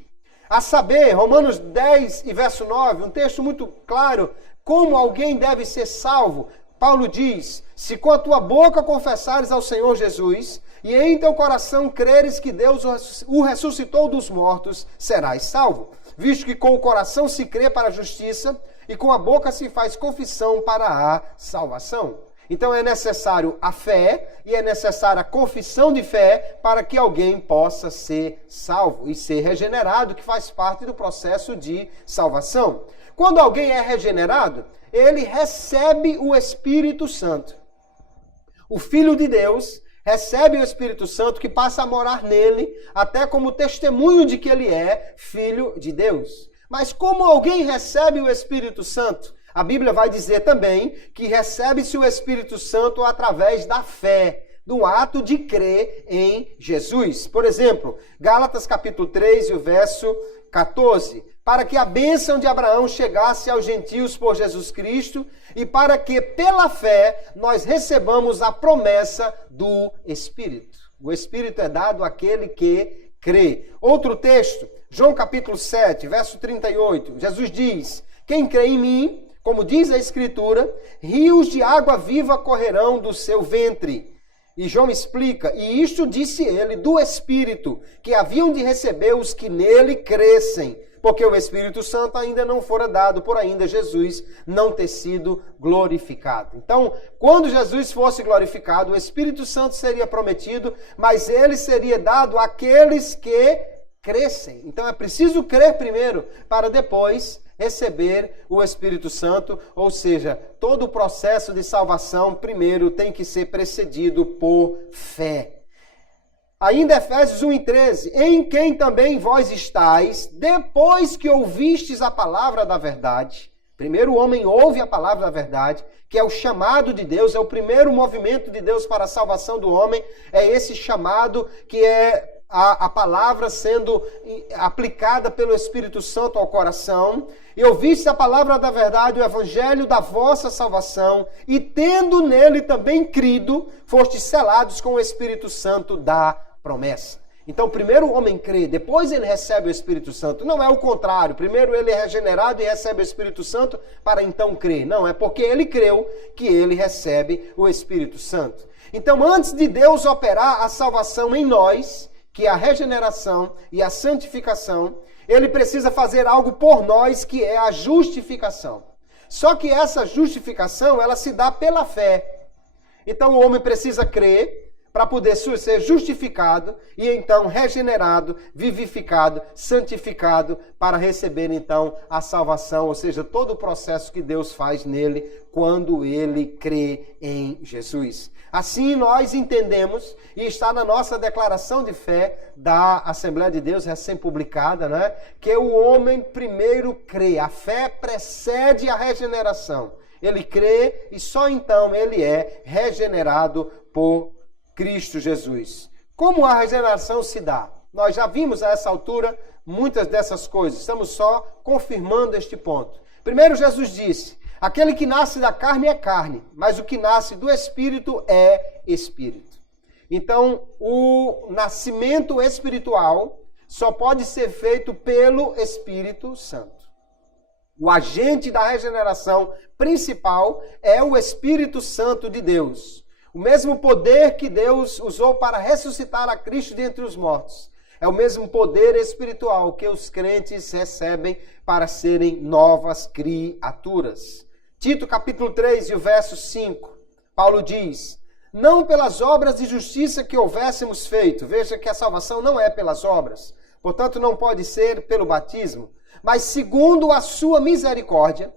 A saber, Romanos 10 e verso 9, um texto muito claro, como alguém deve ser salvo. Paulo diz, se com a tua boca confessares ao Senhor Jesus e em teu coração creres que Deus o ressuscitou dos mortos, serás salvo. Visto que com o coração se crê para a justiça e com a boca se faz confissão para a salvação. Então é necessário a fé e é necessária a confissão de fé para que alguém possa ser salvo e ser regenerado, que faz parte do processo de salvação. Quando alguém é regenerado, ele recebe o Espírito Santo. O Filho de Deus recebe o Espírito Santo que passa a morar nele, até como testemunho de que ele é Filho de Deus. Mas como alguém recebe o Espírito Santo? A Bíblia vai dizer também que recebe-se o Espírito Santo através da fé, do ato de crer em Jesus. Por exemplo, Gálatas capítulo 3 e o verso 14. Para que a bênção de Abraão chegasse aos gentios por Jesus Cristo e para que, pela fé, nós recebamos a promessa do Espírito. O Espírito é dado àquele que crê. Outro texto, João capítulo 7, verso 38. Jesus diz, quem crê em mim, como diz a Escritura, rios de água viva correrão do seu ventre. E João explica, e isto disse ele do Espírito, que haviam de receber os que nele crescem, porque o Espírito Santo ainda não fora dado, por ainda Jesus não ter sido glorificado. Então, quando Jesus fosse glorificado, o Espírito Santo seria prometido, mas ele seria dado àqueles que crescem. Então é preciso crer primeiro, para depois receber o Espírito Santo, ou seja, todo o processo de salvação primeiro tem que ser precedido por fé. Ainda Efésios 1:13, em quem também vós estáis, depois que ouvistes a palavra da verdade. Primeiro o homem ouve a palavra da verdade, que é o chamado de Deus, é o primeiro movimento de Deus para a salvação do homem, é esse chamado que é a palavra sendo aplicada pelo Espírito Santo ao coração, e ouviste a palavra da verdade, o evangelho da vossa salvação, e tendo nele também crido, fostes selados com o Espírito Santo da promessa. Então, primeiro o homem crê, depois ele recebe o Espírito Santo. Não é o contrário, primeiro ele é regenerado e recebe o Espírito Santo para então crer. Não, é porque ele creu que ele recebe o Espírito Santo. Então, antes de Deus operar a salvação em nós, que é a regeneração e a santificação, ele precisa fazer algo por nós, que é a justificação. Só que essa justificação, ela se dá pela fé. Então o homem precisa crer para poder ser justificado e então regenerado, vivificado, santificado para receber então a salvação, ou seja, todo o processo que Deus faz nele quando ele crê em Jesus. Assim nós entendemos, e está na nossa declaração de fé da Assembleia de Deus recém-publicada, né, que o homem primeiro crê, a fé precede a regeneração. Ele crê e só então ele é regenerado por Cristo Jesus. Como a regeneração se dá? Nós já vimos a essa altura muitas dessas coisas, estamos só confirmando este ponto. Primeiro Jesus disse, aquele que nasce da carne é carne, mas o que nasce do Espírito é Espírito. Então, o nascimento espiritual só pode ser feito pelo Espírito Santo. O agente da regeneração principal é o Espírito Santo de Deus. O mesmo poder que Deus usou para ressuscitar a Cristo dentre os mortos é o mesmo poder espiritual que os crentes recebem para serem novas criaturas. Tito capítulo 3 e o verso 5, Paulo diz, não pelas obras de justiça que houvéssemos feito, veja que a salvação não é pelas obras, portanto não pode ser pelo batismo, mas segundo a sua misericórdia,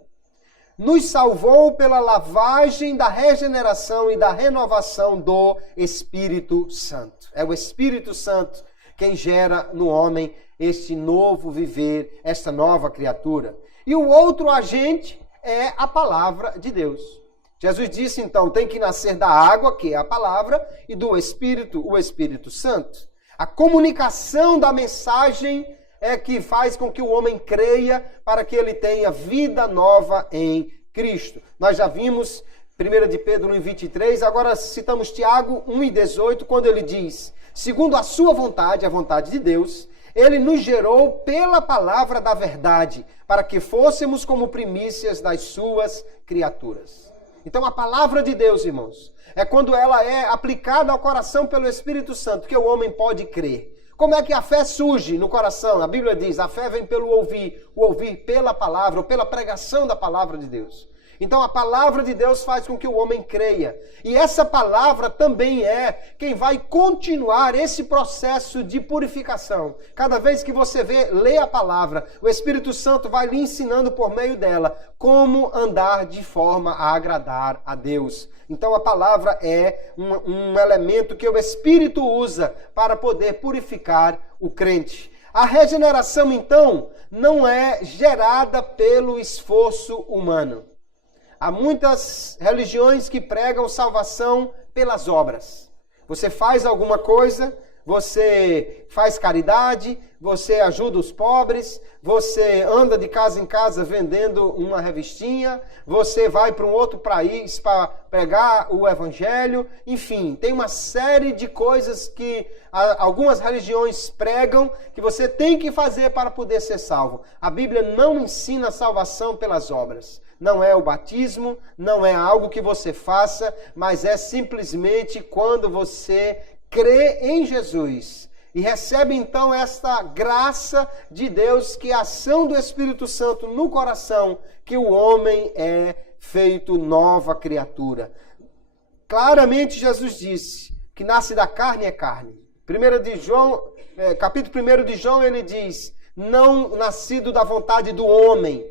nos salvou pela lavagem da regeneração e da renovação do Espírito Santo. É o Espírito Santo quem gera no homem este novo viver, esta nova criatura. E o outro agente é a palavra de Deus. Jesus disse, então, tem que nascer da água, que é a palavra, e do Espírito, o Espírito Santo. A comunicação da mensagem é que faz com que o homem creia para que ele tenha vida nova em Cristo. Nós já vimos 1 de Pedro 1,23, agora citamos Tiago 1,18, quando ele diz: segundo a sua vontade, a vontade de Deus, ele nos gerou pela palavra da verdade, para que fôssemos como primícias das suas criaturas. Então a palavra de Deus, irmãos, é quando ela é aplicada ao coração pelo Espírito Santo, que o homem pode crer. Como é que a fé surge no coração? A Bíblia diz, a fé vem pelo ouvir, o ouvir pela palavra, ou pela pregação da palavra de Deus. Então a palavra de Deus faz com que o homem creia. E essa palavra também é quem vai continuar esse processo de purificação. Cada vez que você lê a palavra, o Espírito Santo vai lhe ensinando por meio dela como andar de forma a agradar a Deus. Então a palavra é um elemento que o Espírito usa para poder purificar o crente. A regeneração, então, não é gerada pelo esforço humano. Há muitas religiões que pregam salvação pelas obras. Você faz alguma coisa, você faz caridade, você ajuda os pobres, você anda de casa em casa vendendo uma revistinha, você vai para um outro país para pregar o evangelho. Enfim, tem uma série de coisas que algumas religiões pregam que você tem que fazer para poder ser salvo. A Bíblia não ensina salvação pelas obras. Não é o batismo, não é algo que você faça, mas é simplesmente quando você crê em Jesus e recebe então esta graça de Deus, que é a ação do Espírito Santo no coração, que o homem é feito nova criatura. Claramente Jesus disse que nasce da carne é carne. Capítulo 1 de João, ele diz, não nascido da vontade do homem,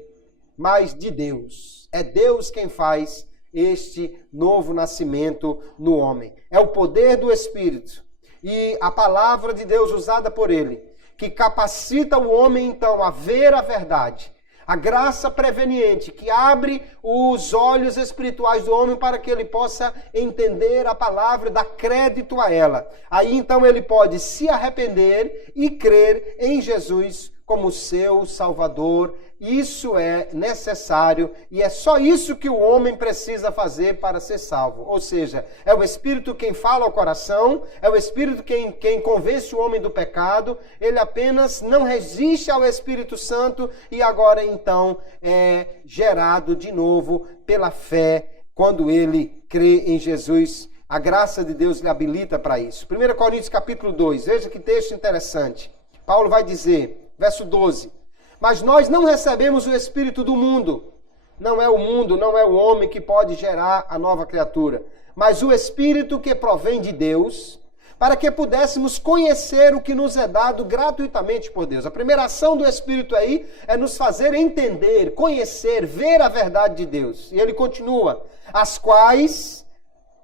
mas de Deus. É Deus quem faz este novo nascimento no homem. É o poder do Espírito e a palavra de Deus usada por ele, que capacita o homem então a ver a verdade. A graça preveniente que abre os olhos espirituais do homem para que ele possa entender a palavra e dar crédito a ela. Aí então ele pode se arrepender e crer em Jesus como seu Salvador. Isso é necessário e é só isso que o homem precisa fazer para ser salvo. Ou seja, é o Espírito quem fala ao coração, é o Espírito quem convence o homem do pecado. Ele apenas não resiste ao Espírito Santo e agora então é gerado de novo pela fé quando ele crê em Jesus. A graça de Deus lhe habilita para isso. 1 Coríntios capítulo 2, veja que texto interessante. Paulo vai dizer, verso 12, mas nós não recebemos o Espírito do mundo. Não é o mundo, não é o homem que pode gerar a nova criatura, mas o Espírito que provém de Deus, para que pudéssemos conhecer o que nos é dado gratuitamente por Deus. A primeira ação do Espírito aí é nos fazer entender, conhecer, ver a verdade de Deus. E ele continua, as quais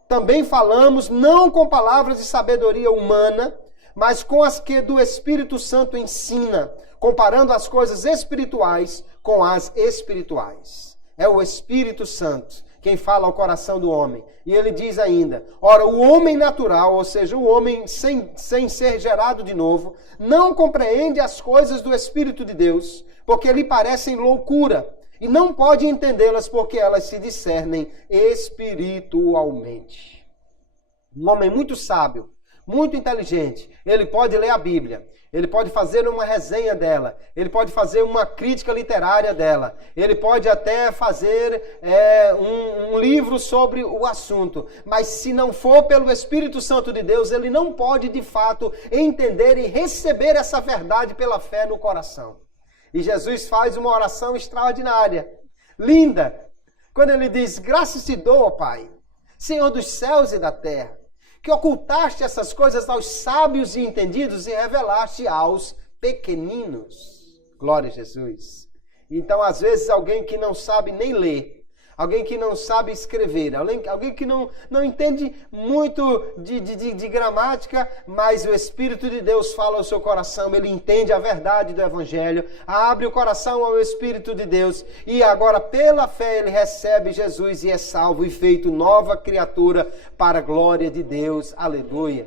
também falamos não com palavras de sabedoria humana, mas com as que do Espírito Santo ensina, comparando as coisas espirituais com as espirituais. É o Espírito Santo quem fala ao coração do homem. E ele diz ainda, ora, o homem natural, ou seja, o homem sem ser gerado de novo, não compreende as coisas do Espírito de Deus, porque lhe parecem loucura, e não pode entendê-las porque elas se discernem espiritualmente. Um homem muito sábio, muito inteligente, ele pode ler a Bíblia, ele pode fazer uma resenha dela, ele pode fazer uma crítica literária dela, ele pode até fazer um livro sobre o assunto, mas se não for pelo Espírito Santo de Deus, ele não pode de fato entender e receber essa verdade pela fé no coração. E Jesus faz uma oração extraordinária, linda, quando ele diz, graças te dou, ó Pai, Senhor dos céus e da terra, que ocultaste essas coisas aos sábios e entendidos e revelaste aos pequeninos. Glória a Jesus. Então, às vezes, alguém que não sabe nem ler, alguém que não sabe escrever, alguém que não entende muito de gramática, mas o Espírito de Deus fala ao seu coração, ele entende a verdade do Evangelho, abre o coração ao Espírito de Deus e agora, pela fé, ele recebe Jesus e é salvo e feito nova criatura para a glória de Deus. Aleluia.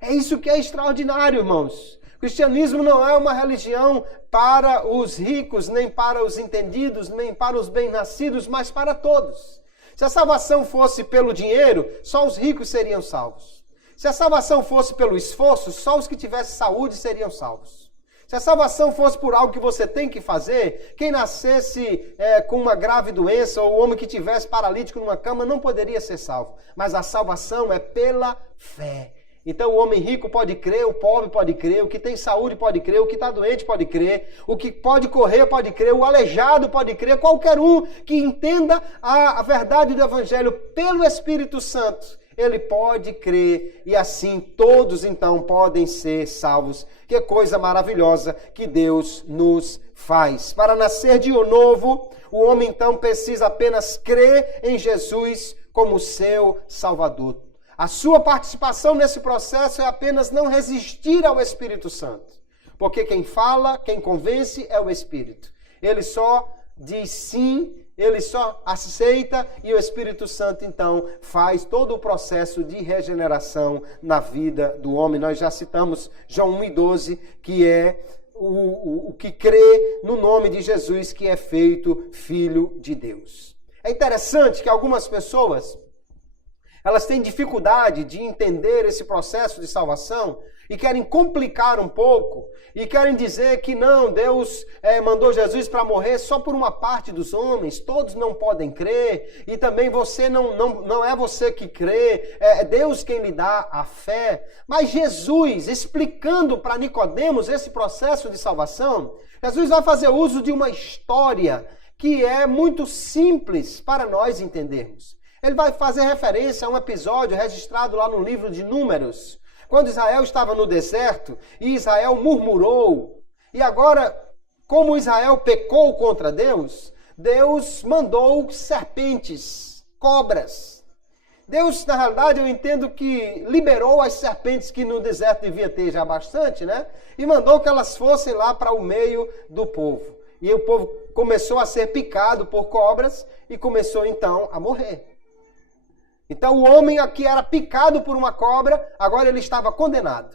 É isso que é extraordinário, irmãos. O cristianismo não é uma religião para os ricos, nem para os entendidos, nem para os bem-nascidos, mas para todos. Se a salvação fosse pelo dinheiro, só os ricos seriam salvos. Se a salvação fosse pelo esforço, só os que tivessem saúde seriam salvos. Se a salvação fosse por algo que você tem que fazer, quem nascesse com uma grave doença ou o homem que tivesse paralítico numa cama não poderia ser salvo. Mas a salvação é pela fé. Então o homem rico pode crer, o pobre pode crer, o que tem saúde pode crer, o que está doente pode crer, o que pode correr pode crer, o aleijado pode crer, qualquer um que entenda a verdade do Evangelho pelo Espírito Santo, ele pode crer e assim todos então podem ser salvos. Que coisa maravilhosa que Deus nos faz. Para nascer de novo, o homem então precisa apenas crer em Jesus como seu Salvador. A sua participação nesse processo é apenas não resistir ao Espírito Santo. Porque quem fala, quem convence é o Espírito. Ele só diz sim, ele só aceita e o Espírito Santo então faz todo o processo de regeneração na vida do homem. Nós já citamos João 1:12, que é o que crê no nome de Jesus, que é feito Filho de Deus. É interessante que algumas pessoas elas têm dificuldade de entender esse processo de salvação e querem complicar um pouco e querem dizer que não, Deus mandou Jesus para morrer só por uma parte dos homens, todos não podem crer e também você não é você que crê, é Deus quem lhe dá a fé. Mas Jesus, explicando para Nicodemos esse processo de salvação, Jesus vai fazer uso de uma história que é muito simples para nós entendermos. Ele vai fazer referência a um episódio registrado lá no livro de Números, quando Israel estava no deserto e Israel murmurou. E agora, como Israel pecou contra Deus, Deus mandou serpentes, cobras. Deus, na realidade, eu entendo que liberou as serpentes que no deserto devia ter já bastante, né? E mandou que elas fossem lá para o meio do povo. E o povo começou a ser picado por cobras e começou então a morrer. Então o homem que era picado por uma cobra, agora ele estava condenado.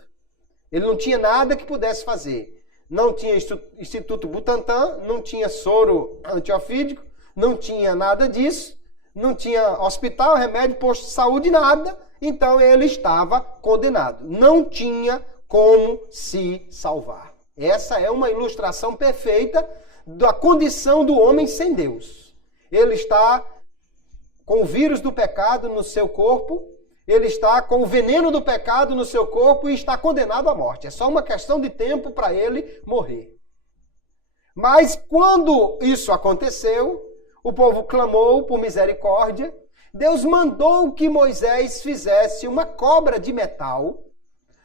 Ele não tinha nada que pudesse fazer. Não tinha Instituto Butantan, não tinha soro antiofídico, não tinha nada disso, não tinha hospital, remédio, posto de saúde, nada. Então ele estava condenado. Não tinha como se salvar. Essa é uma ilustração perfeita da condição do homem sem Deus. Ele está com o vírus do pecado no seu corpo, ele está com o veneno do pecado no seu corpo e está condenado à morte. É só uma questão de tempo para ele morrer. Mas quando isso aconteceu, o povo clamou por misericórdia, Deus mandou que Moisés fizesse uma cobra de metal,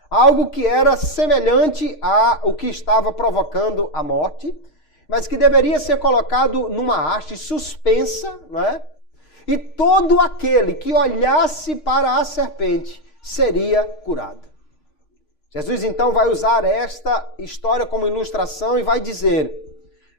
algo que era semelhante ao que estava provocando a morte, mas que deveria ser colocado numa haste suspensa, não é? E todo aquele que olhasse para a serpente seria curado. Jesus então vai usar esta história como ilustração e vai dizer,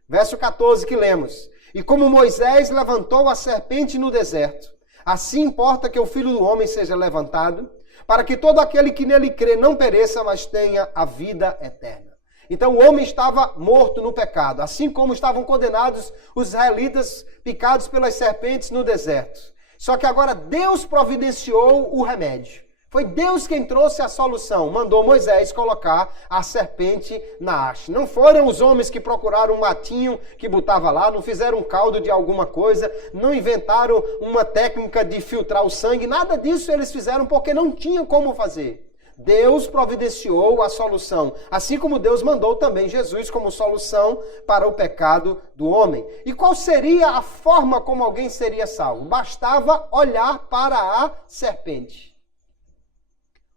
verso 14 que lemos, e como Moisés levantou a serpente no deserto, assim importa que o Filho do Homem seja levantado, para que todo aquele que nele crê não pereça, mas tenha a vida eterna. Então o homem estava morto no pecado, assim como estavam condenados os israelitas picados pelas serpentes no deserto. Só que agora Deus providenciou o remédio. Foi Deus quem trouxe a solução. Mandou Moisés colocar a serpente na haste. Não foram os homens que procuraram um matinho que botava lá, não fizeram um caldo de alguma coisa, não inventaram uma técnica de filtrar o sangue. Nada disso eles fizeram porque não tinham como fazer. Deus providenciou a solução, assim como Deus mandou também Jesus como solução para o pecado do homem. E qual seria a forma como alguém seria salvo? Bastava olhar para a serpente.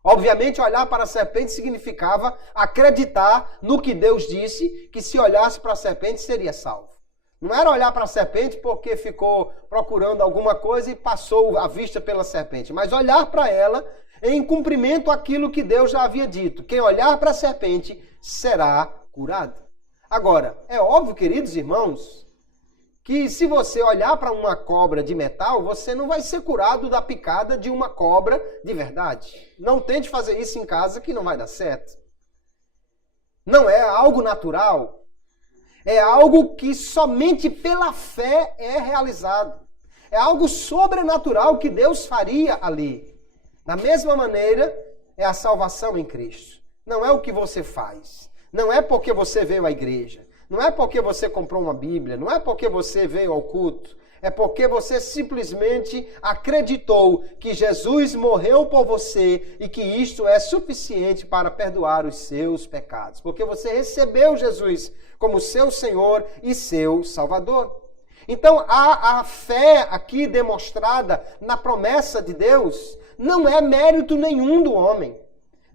Obviamente, olhar para a serpente significava acreditar no que Deus disse, que se olhasse para a serpente seria salvo. Não era olhar para a serpente porque ficou procurando alguma coisa e passou a vista pela serpente, mas olhar para ela em cumprimento àquilo que Deus já havia dito. Quem olhar para a serpente será curado. Agora, é óbvio, queridos irmãos, que se você olhar para uma cobra de metal, você não vai ser curado da picada de uma cobra de verdade. Não tente fazer isso em casa que não vai dar certo. Não é algo natural. É algo que somente pela fé é realizado. É algo sobrenatural que Deus faria ali. Da mesma maneira, é a salvação em Cristo. Não é o que você faz. Não é porque você veio à igreja. Não é porque você comprou uma Bíblia. Não é porque você veio ao culto. É porque você simplesmente acreditou que Jesus morreu por você e que isto é suficiente para perdoar os seus pecados. Porque você recebeu Jesus como seu Senhor e seu Salvador. Então, a fé aqui demonstrada na promessa de Deus não é mérito nenhum do homem.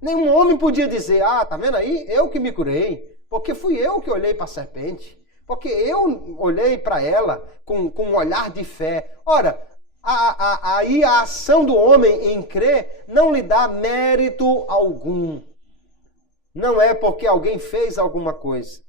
Nenhum homem podia dizer, tá vendo aí? Eu que me curei, porque fui eu que olhei para a serpente. Porque eu olhei para ela com um olhar de fé. Ora, aí a ação do homem em crer não lhe dá mérito algum. Não é porque alguém fez alguma coisa.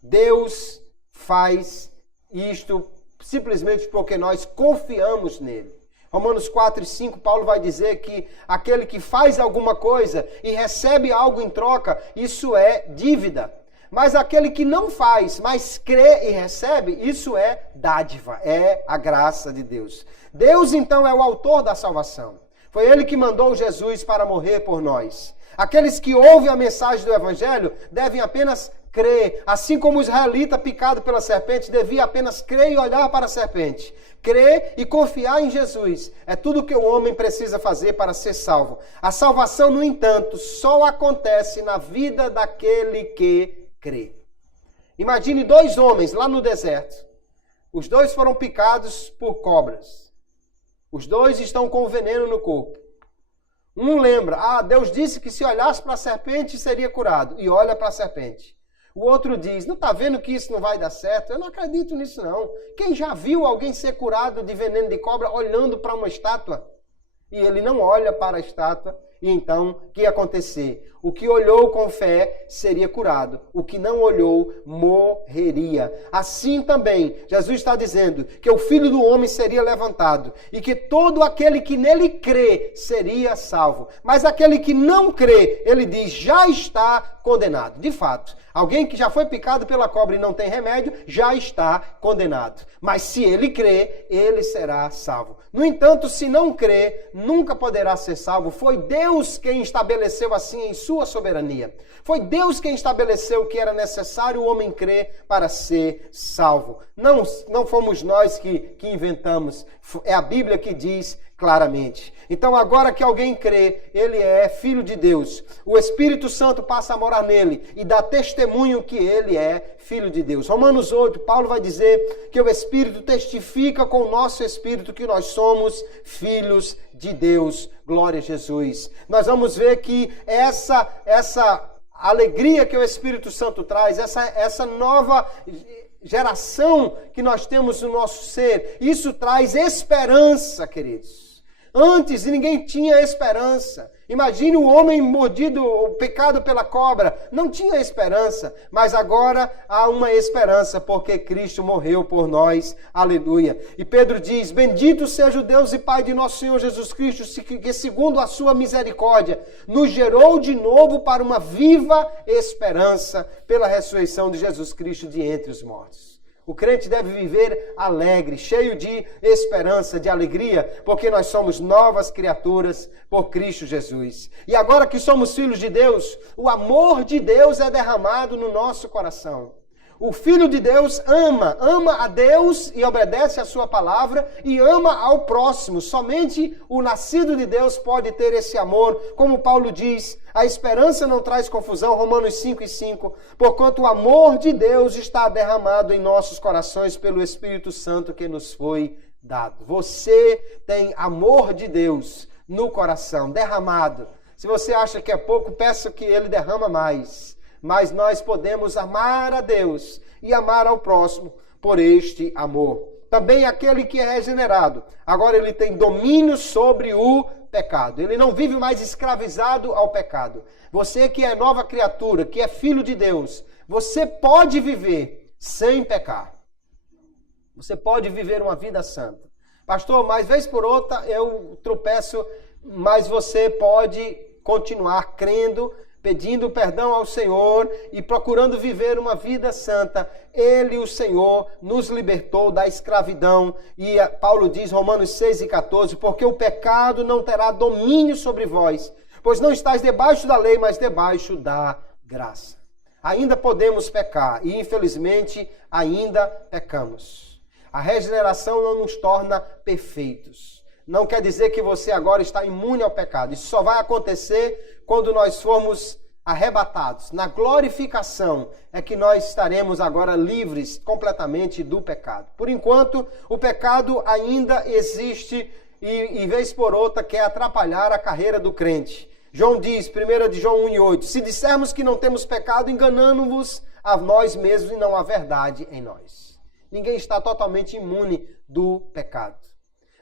Deus faz isto simplesmente porque nós confiamos nele. Romanos 4 e 5, Paulo vai dizer que aquele que faz alguma coisa e recebe algo em troca, isso é dívida. Mas aquele que não faz, mas crê e recebe, isso é dádiva, é a graça de Deus. Deus, então, é o autor da salvação. Foi Ele que mandou Jesus para morrer por nós. Aqueles que ouvem a mensagem do Evangelho devem apenas crer. Assim como o israelita picado pela serpente devia apenas crer e olhar para a serpente. Crer e confiar em Jesus é tudo que o homem precisa fazer para ser salvo. A salvação, no entanto, só acontece na vida daquele que crê. Imagine dois homens lá no deserto. Os dois foram picados por cobras. Os dois estão com veneno no corpo. Um lembra, Deus disse que se olhasse para a serpente seria curado. E olha para a serpente. O outro diz, não está vendo que isso não vai dar certo? Eu não acredito nisso não. Quem já viu alguém ser curado de veneno de cobra olhando para uma estátua? E ele não olha para a estátua. E então, o que ia acontecer? O que olhou com fé seria curado. O que não olhou, morreria. Assim também, Jesus está dizendo que o Filho do Homem seria levantado e que todo aquele que nele crê seria salvo. Mas aquele que não crê, ele diz, já está condenado. De fato, alguém que já foi picado pela cobra e não tem remédio, já está condenado. Mas se ele crê, ele será salvo. No entanto, se não crê, nunca poderá ser salvo. Foi Deus quem estabeleceu assim em sua soberania. Foi Deus quem estabeleceu que era necessário o homem crer para ser salvo. Não fomos nós que inventamos. É a Bíblia que diz claramente. Então, agora que alguém crê, ele é filho de Deus. O Espírito Santo passa a morar nele e dá testemunho que ele é filho de Deus. Romanos 8, Paulo vai dizer que o Espírito testifica com o nosso Espírito que nós somos filhos de Deus. Glória a Jesus. Nós vamos ver que essa alegria que o Espírito Santo traz, essa nova geração que nós temos no nosso ser, isso traz esperança, queridos. Antes ninguém tinha esperança. Imagine o homem mordido, picado pela cobra. Não tinha esperança. Mas agora há uma esperança, porque Cristo morreu por nós. Aleluia. E Pedro diz, bendito seja o Deus e Pai de nosso Senhor Jesus Cristo, que segundo a sua misericórdia, nos gerou de novo para uma viva esperança pela ressurreição de Jesus Cristo de entre os mortos. O crente deve viver alegre, cheio de esperança, de alegria, porque nós somos novas criaturas por Cristo Jesus. E agora que somos filhos de Deus, o amor de Deus é derramado no nosso coração. O Filho de Deus ama a Deus e obedece a sua palavra e ama ao próximo. Somente o nascido de Deus pode ter esse amor. Como Paulo diz, a esperança não traz confusão, Romanos 5 e 5. Porquanto o amor de Deus está derramado em nossos corações pelo Espírito Santo que nos foi dado. Você tem amor de Deus no coração, derramado. Se você acha que é pouco, peça que ele derrama mais. Mas nós podemos amar a Deus e amar ao próximo por este amor. Também aquele que é regenerado, agora ele tem domínio sobre o pecado. Ele não vive mais escravizado ao pecado. Você que é nova criatura, que é filho de Deus, você pode viver sem pecar. Você pode viver uma vida santa. Pastor, mas vez por outra eu tropeço, mas você pode continuar crendo, pedindo perdão ao Senhor e procurando viver uma vida santa, Ele, o Senhor, nos libertou da escravidão. E Paulo diz, Romanos 6:14, porque o pecado não terá domínio sobre vós, pois não estáis debaixo da lei, mas debaixo da graça. Ainda podemos pecar e, infelizmente, ainda pecamos. A regeneração não nos torna perfeitos. Não quer dizer que você agora está imune ao pecado. Isso só vai acontecer quando nós formos arrebatados. Na glorificação é que nós estaremos agora livres completamente do pecado. Por enquanto, o pecado ainda existe e vez por outra quer atrapalhar a carreira do crente. João diz, 1 de João 1:8, se dissermos que não temos pecado, enganamos-vos a nós mesmos e não a verdade em nós. Ninguém está totalmente imune do pecado.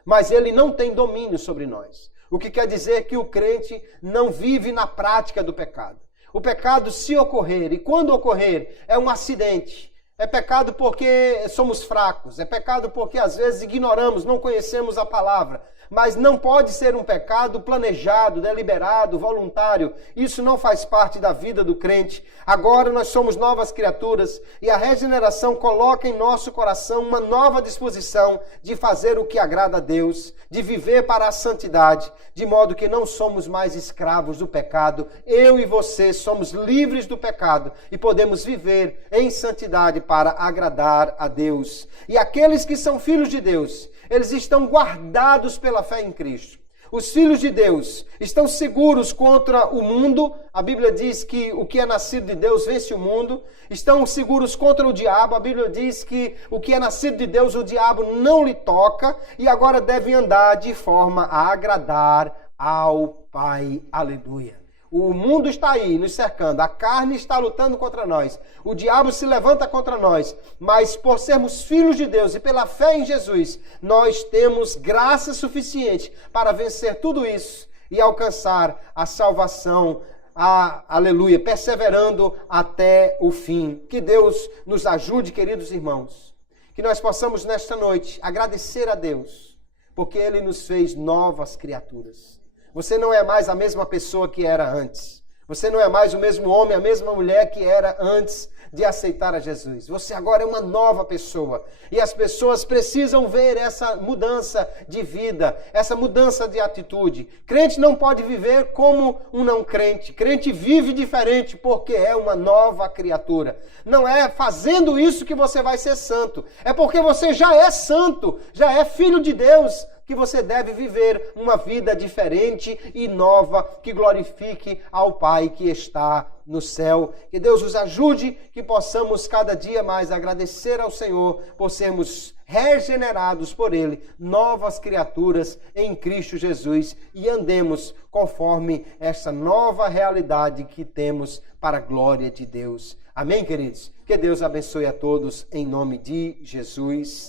Mas ele não tem domínio sobre nós. O que quer dizer que o crente não vive na prática do pecado. O pecado, se ocorrer, e quando ocorrer, é um acidente. É pecado porque somos fracos. É pecado porque às vezes ignoramos, não conhecemos a palavra. Mas não pode ser um pecado planejado, deliberado, voluntário. Isso não faz parte da vida do crente. Agora nós somos novas criaturas e a regeneração coloca em nosso coração uma nova disposição de fazer o que agrada a Deus, de viver para a santidade, de modo que não somos mais escravos do pecado. Eu e você somos livres do pecado e podemos viver em santidade para agradar a Deus. E aqueles que são filhos de Deus, eles estão guardados pela fé em Cristo. Os filhos de Deus estão seguros contra o mundo. A Bíblia diz que o que é nascido de Deus vence o mundo. Estão seguros contra o diabo. A Bíblia diz que o que é nascido de Deus, o diabo não lhe toca. E agora devem andar de forma a agradar ao Pai. Aleluia. O mundo está aí nos cercando, a carne está lutando contra nós, o diabo se levanta contra nós, mas por sermos filhos de Deus e pela fé em Jesus, nós temos graça suficiente para vencer tudo isso e alcançar a salvação, aleluia, perseverando até o fim. Que Deus nos ajude, queridos irmãos, que nós possamos nesta noite agradecer a Deus, porque Ele nos fez novas criaturas. Você não é mais a mesma pessoa que era antes. Você não é mais o mesmo homem, a mesma mulher que era antes de aceitar a Jesus. Você agora é uma nova pessoa. E as pessoas precisam ver essa mudança de vida, essa mudança de atitude. Crente não pode viver como um não crente. Crente vive diferente porque é uma nova criatura. Não é fazendo isso que você vai ser santo. É porque você já é santo, já é filho de Deus, que você deve viver uma vida diferente e nova, que glorifique ao Pai que está no céu. Que Deus nos ajude, que possamos cada dia mais agradecer ao Senhor por sermos regenerados por Ele, novas criaturas em Cristo Jesus, e andemos conforme essa nova realidade que temos para a glória de Deus. Amém, queridos? Que Deus abençoe a todos em nome de Jesus.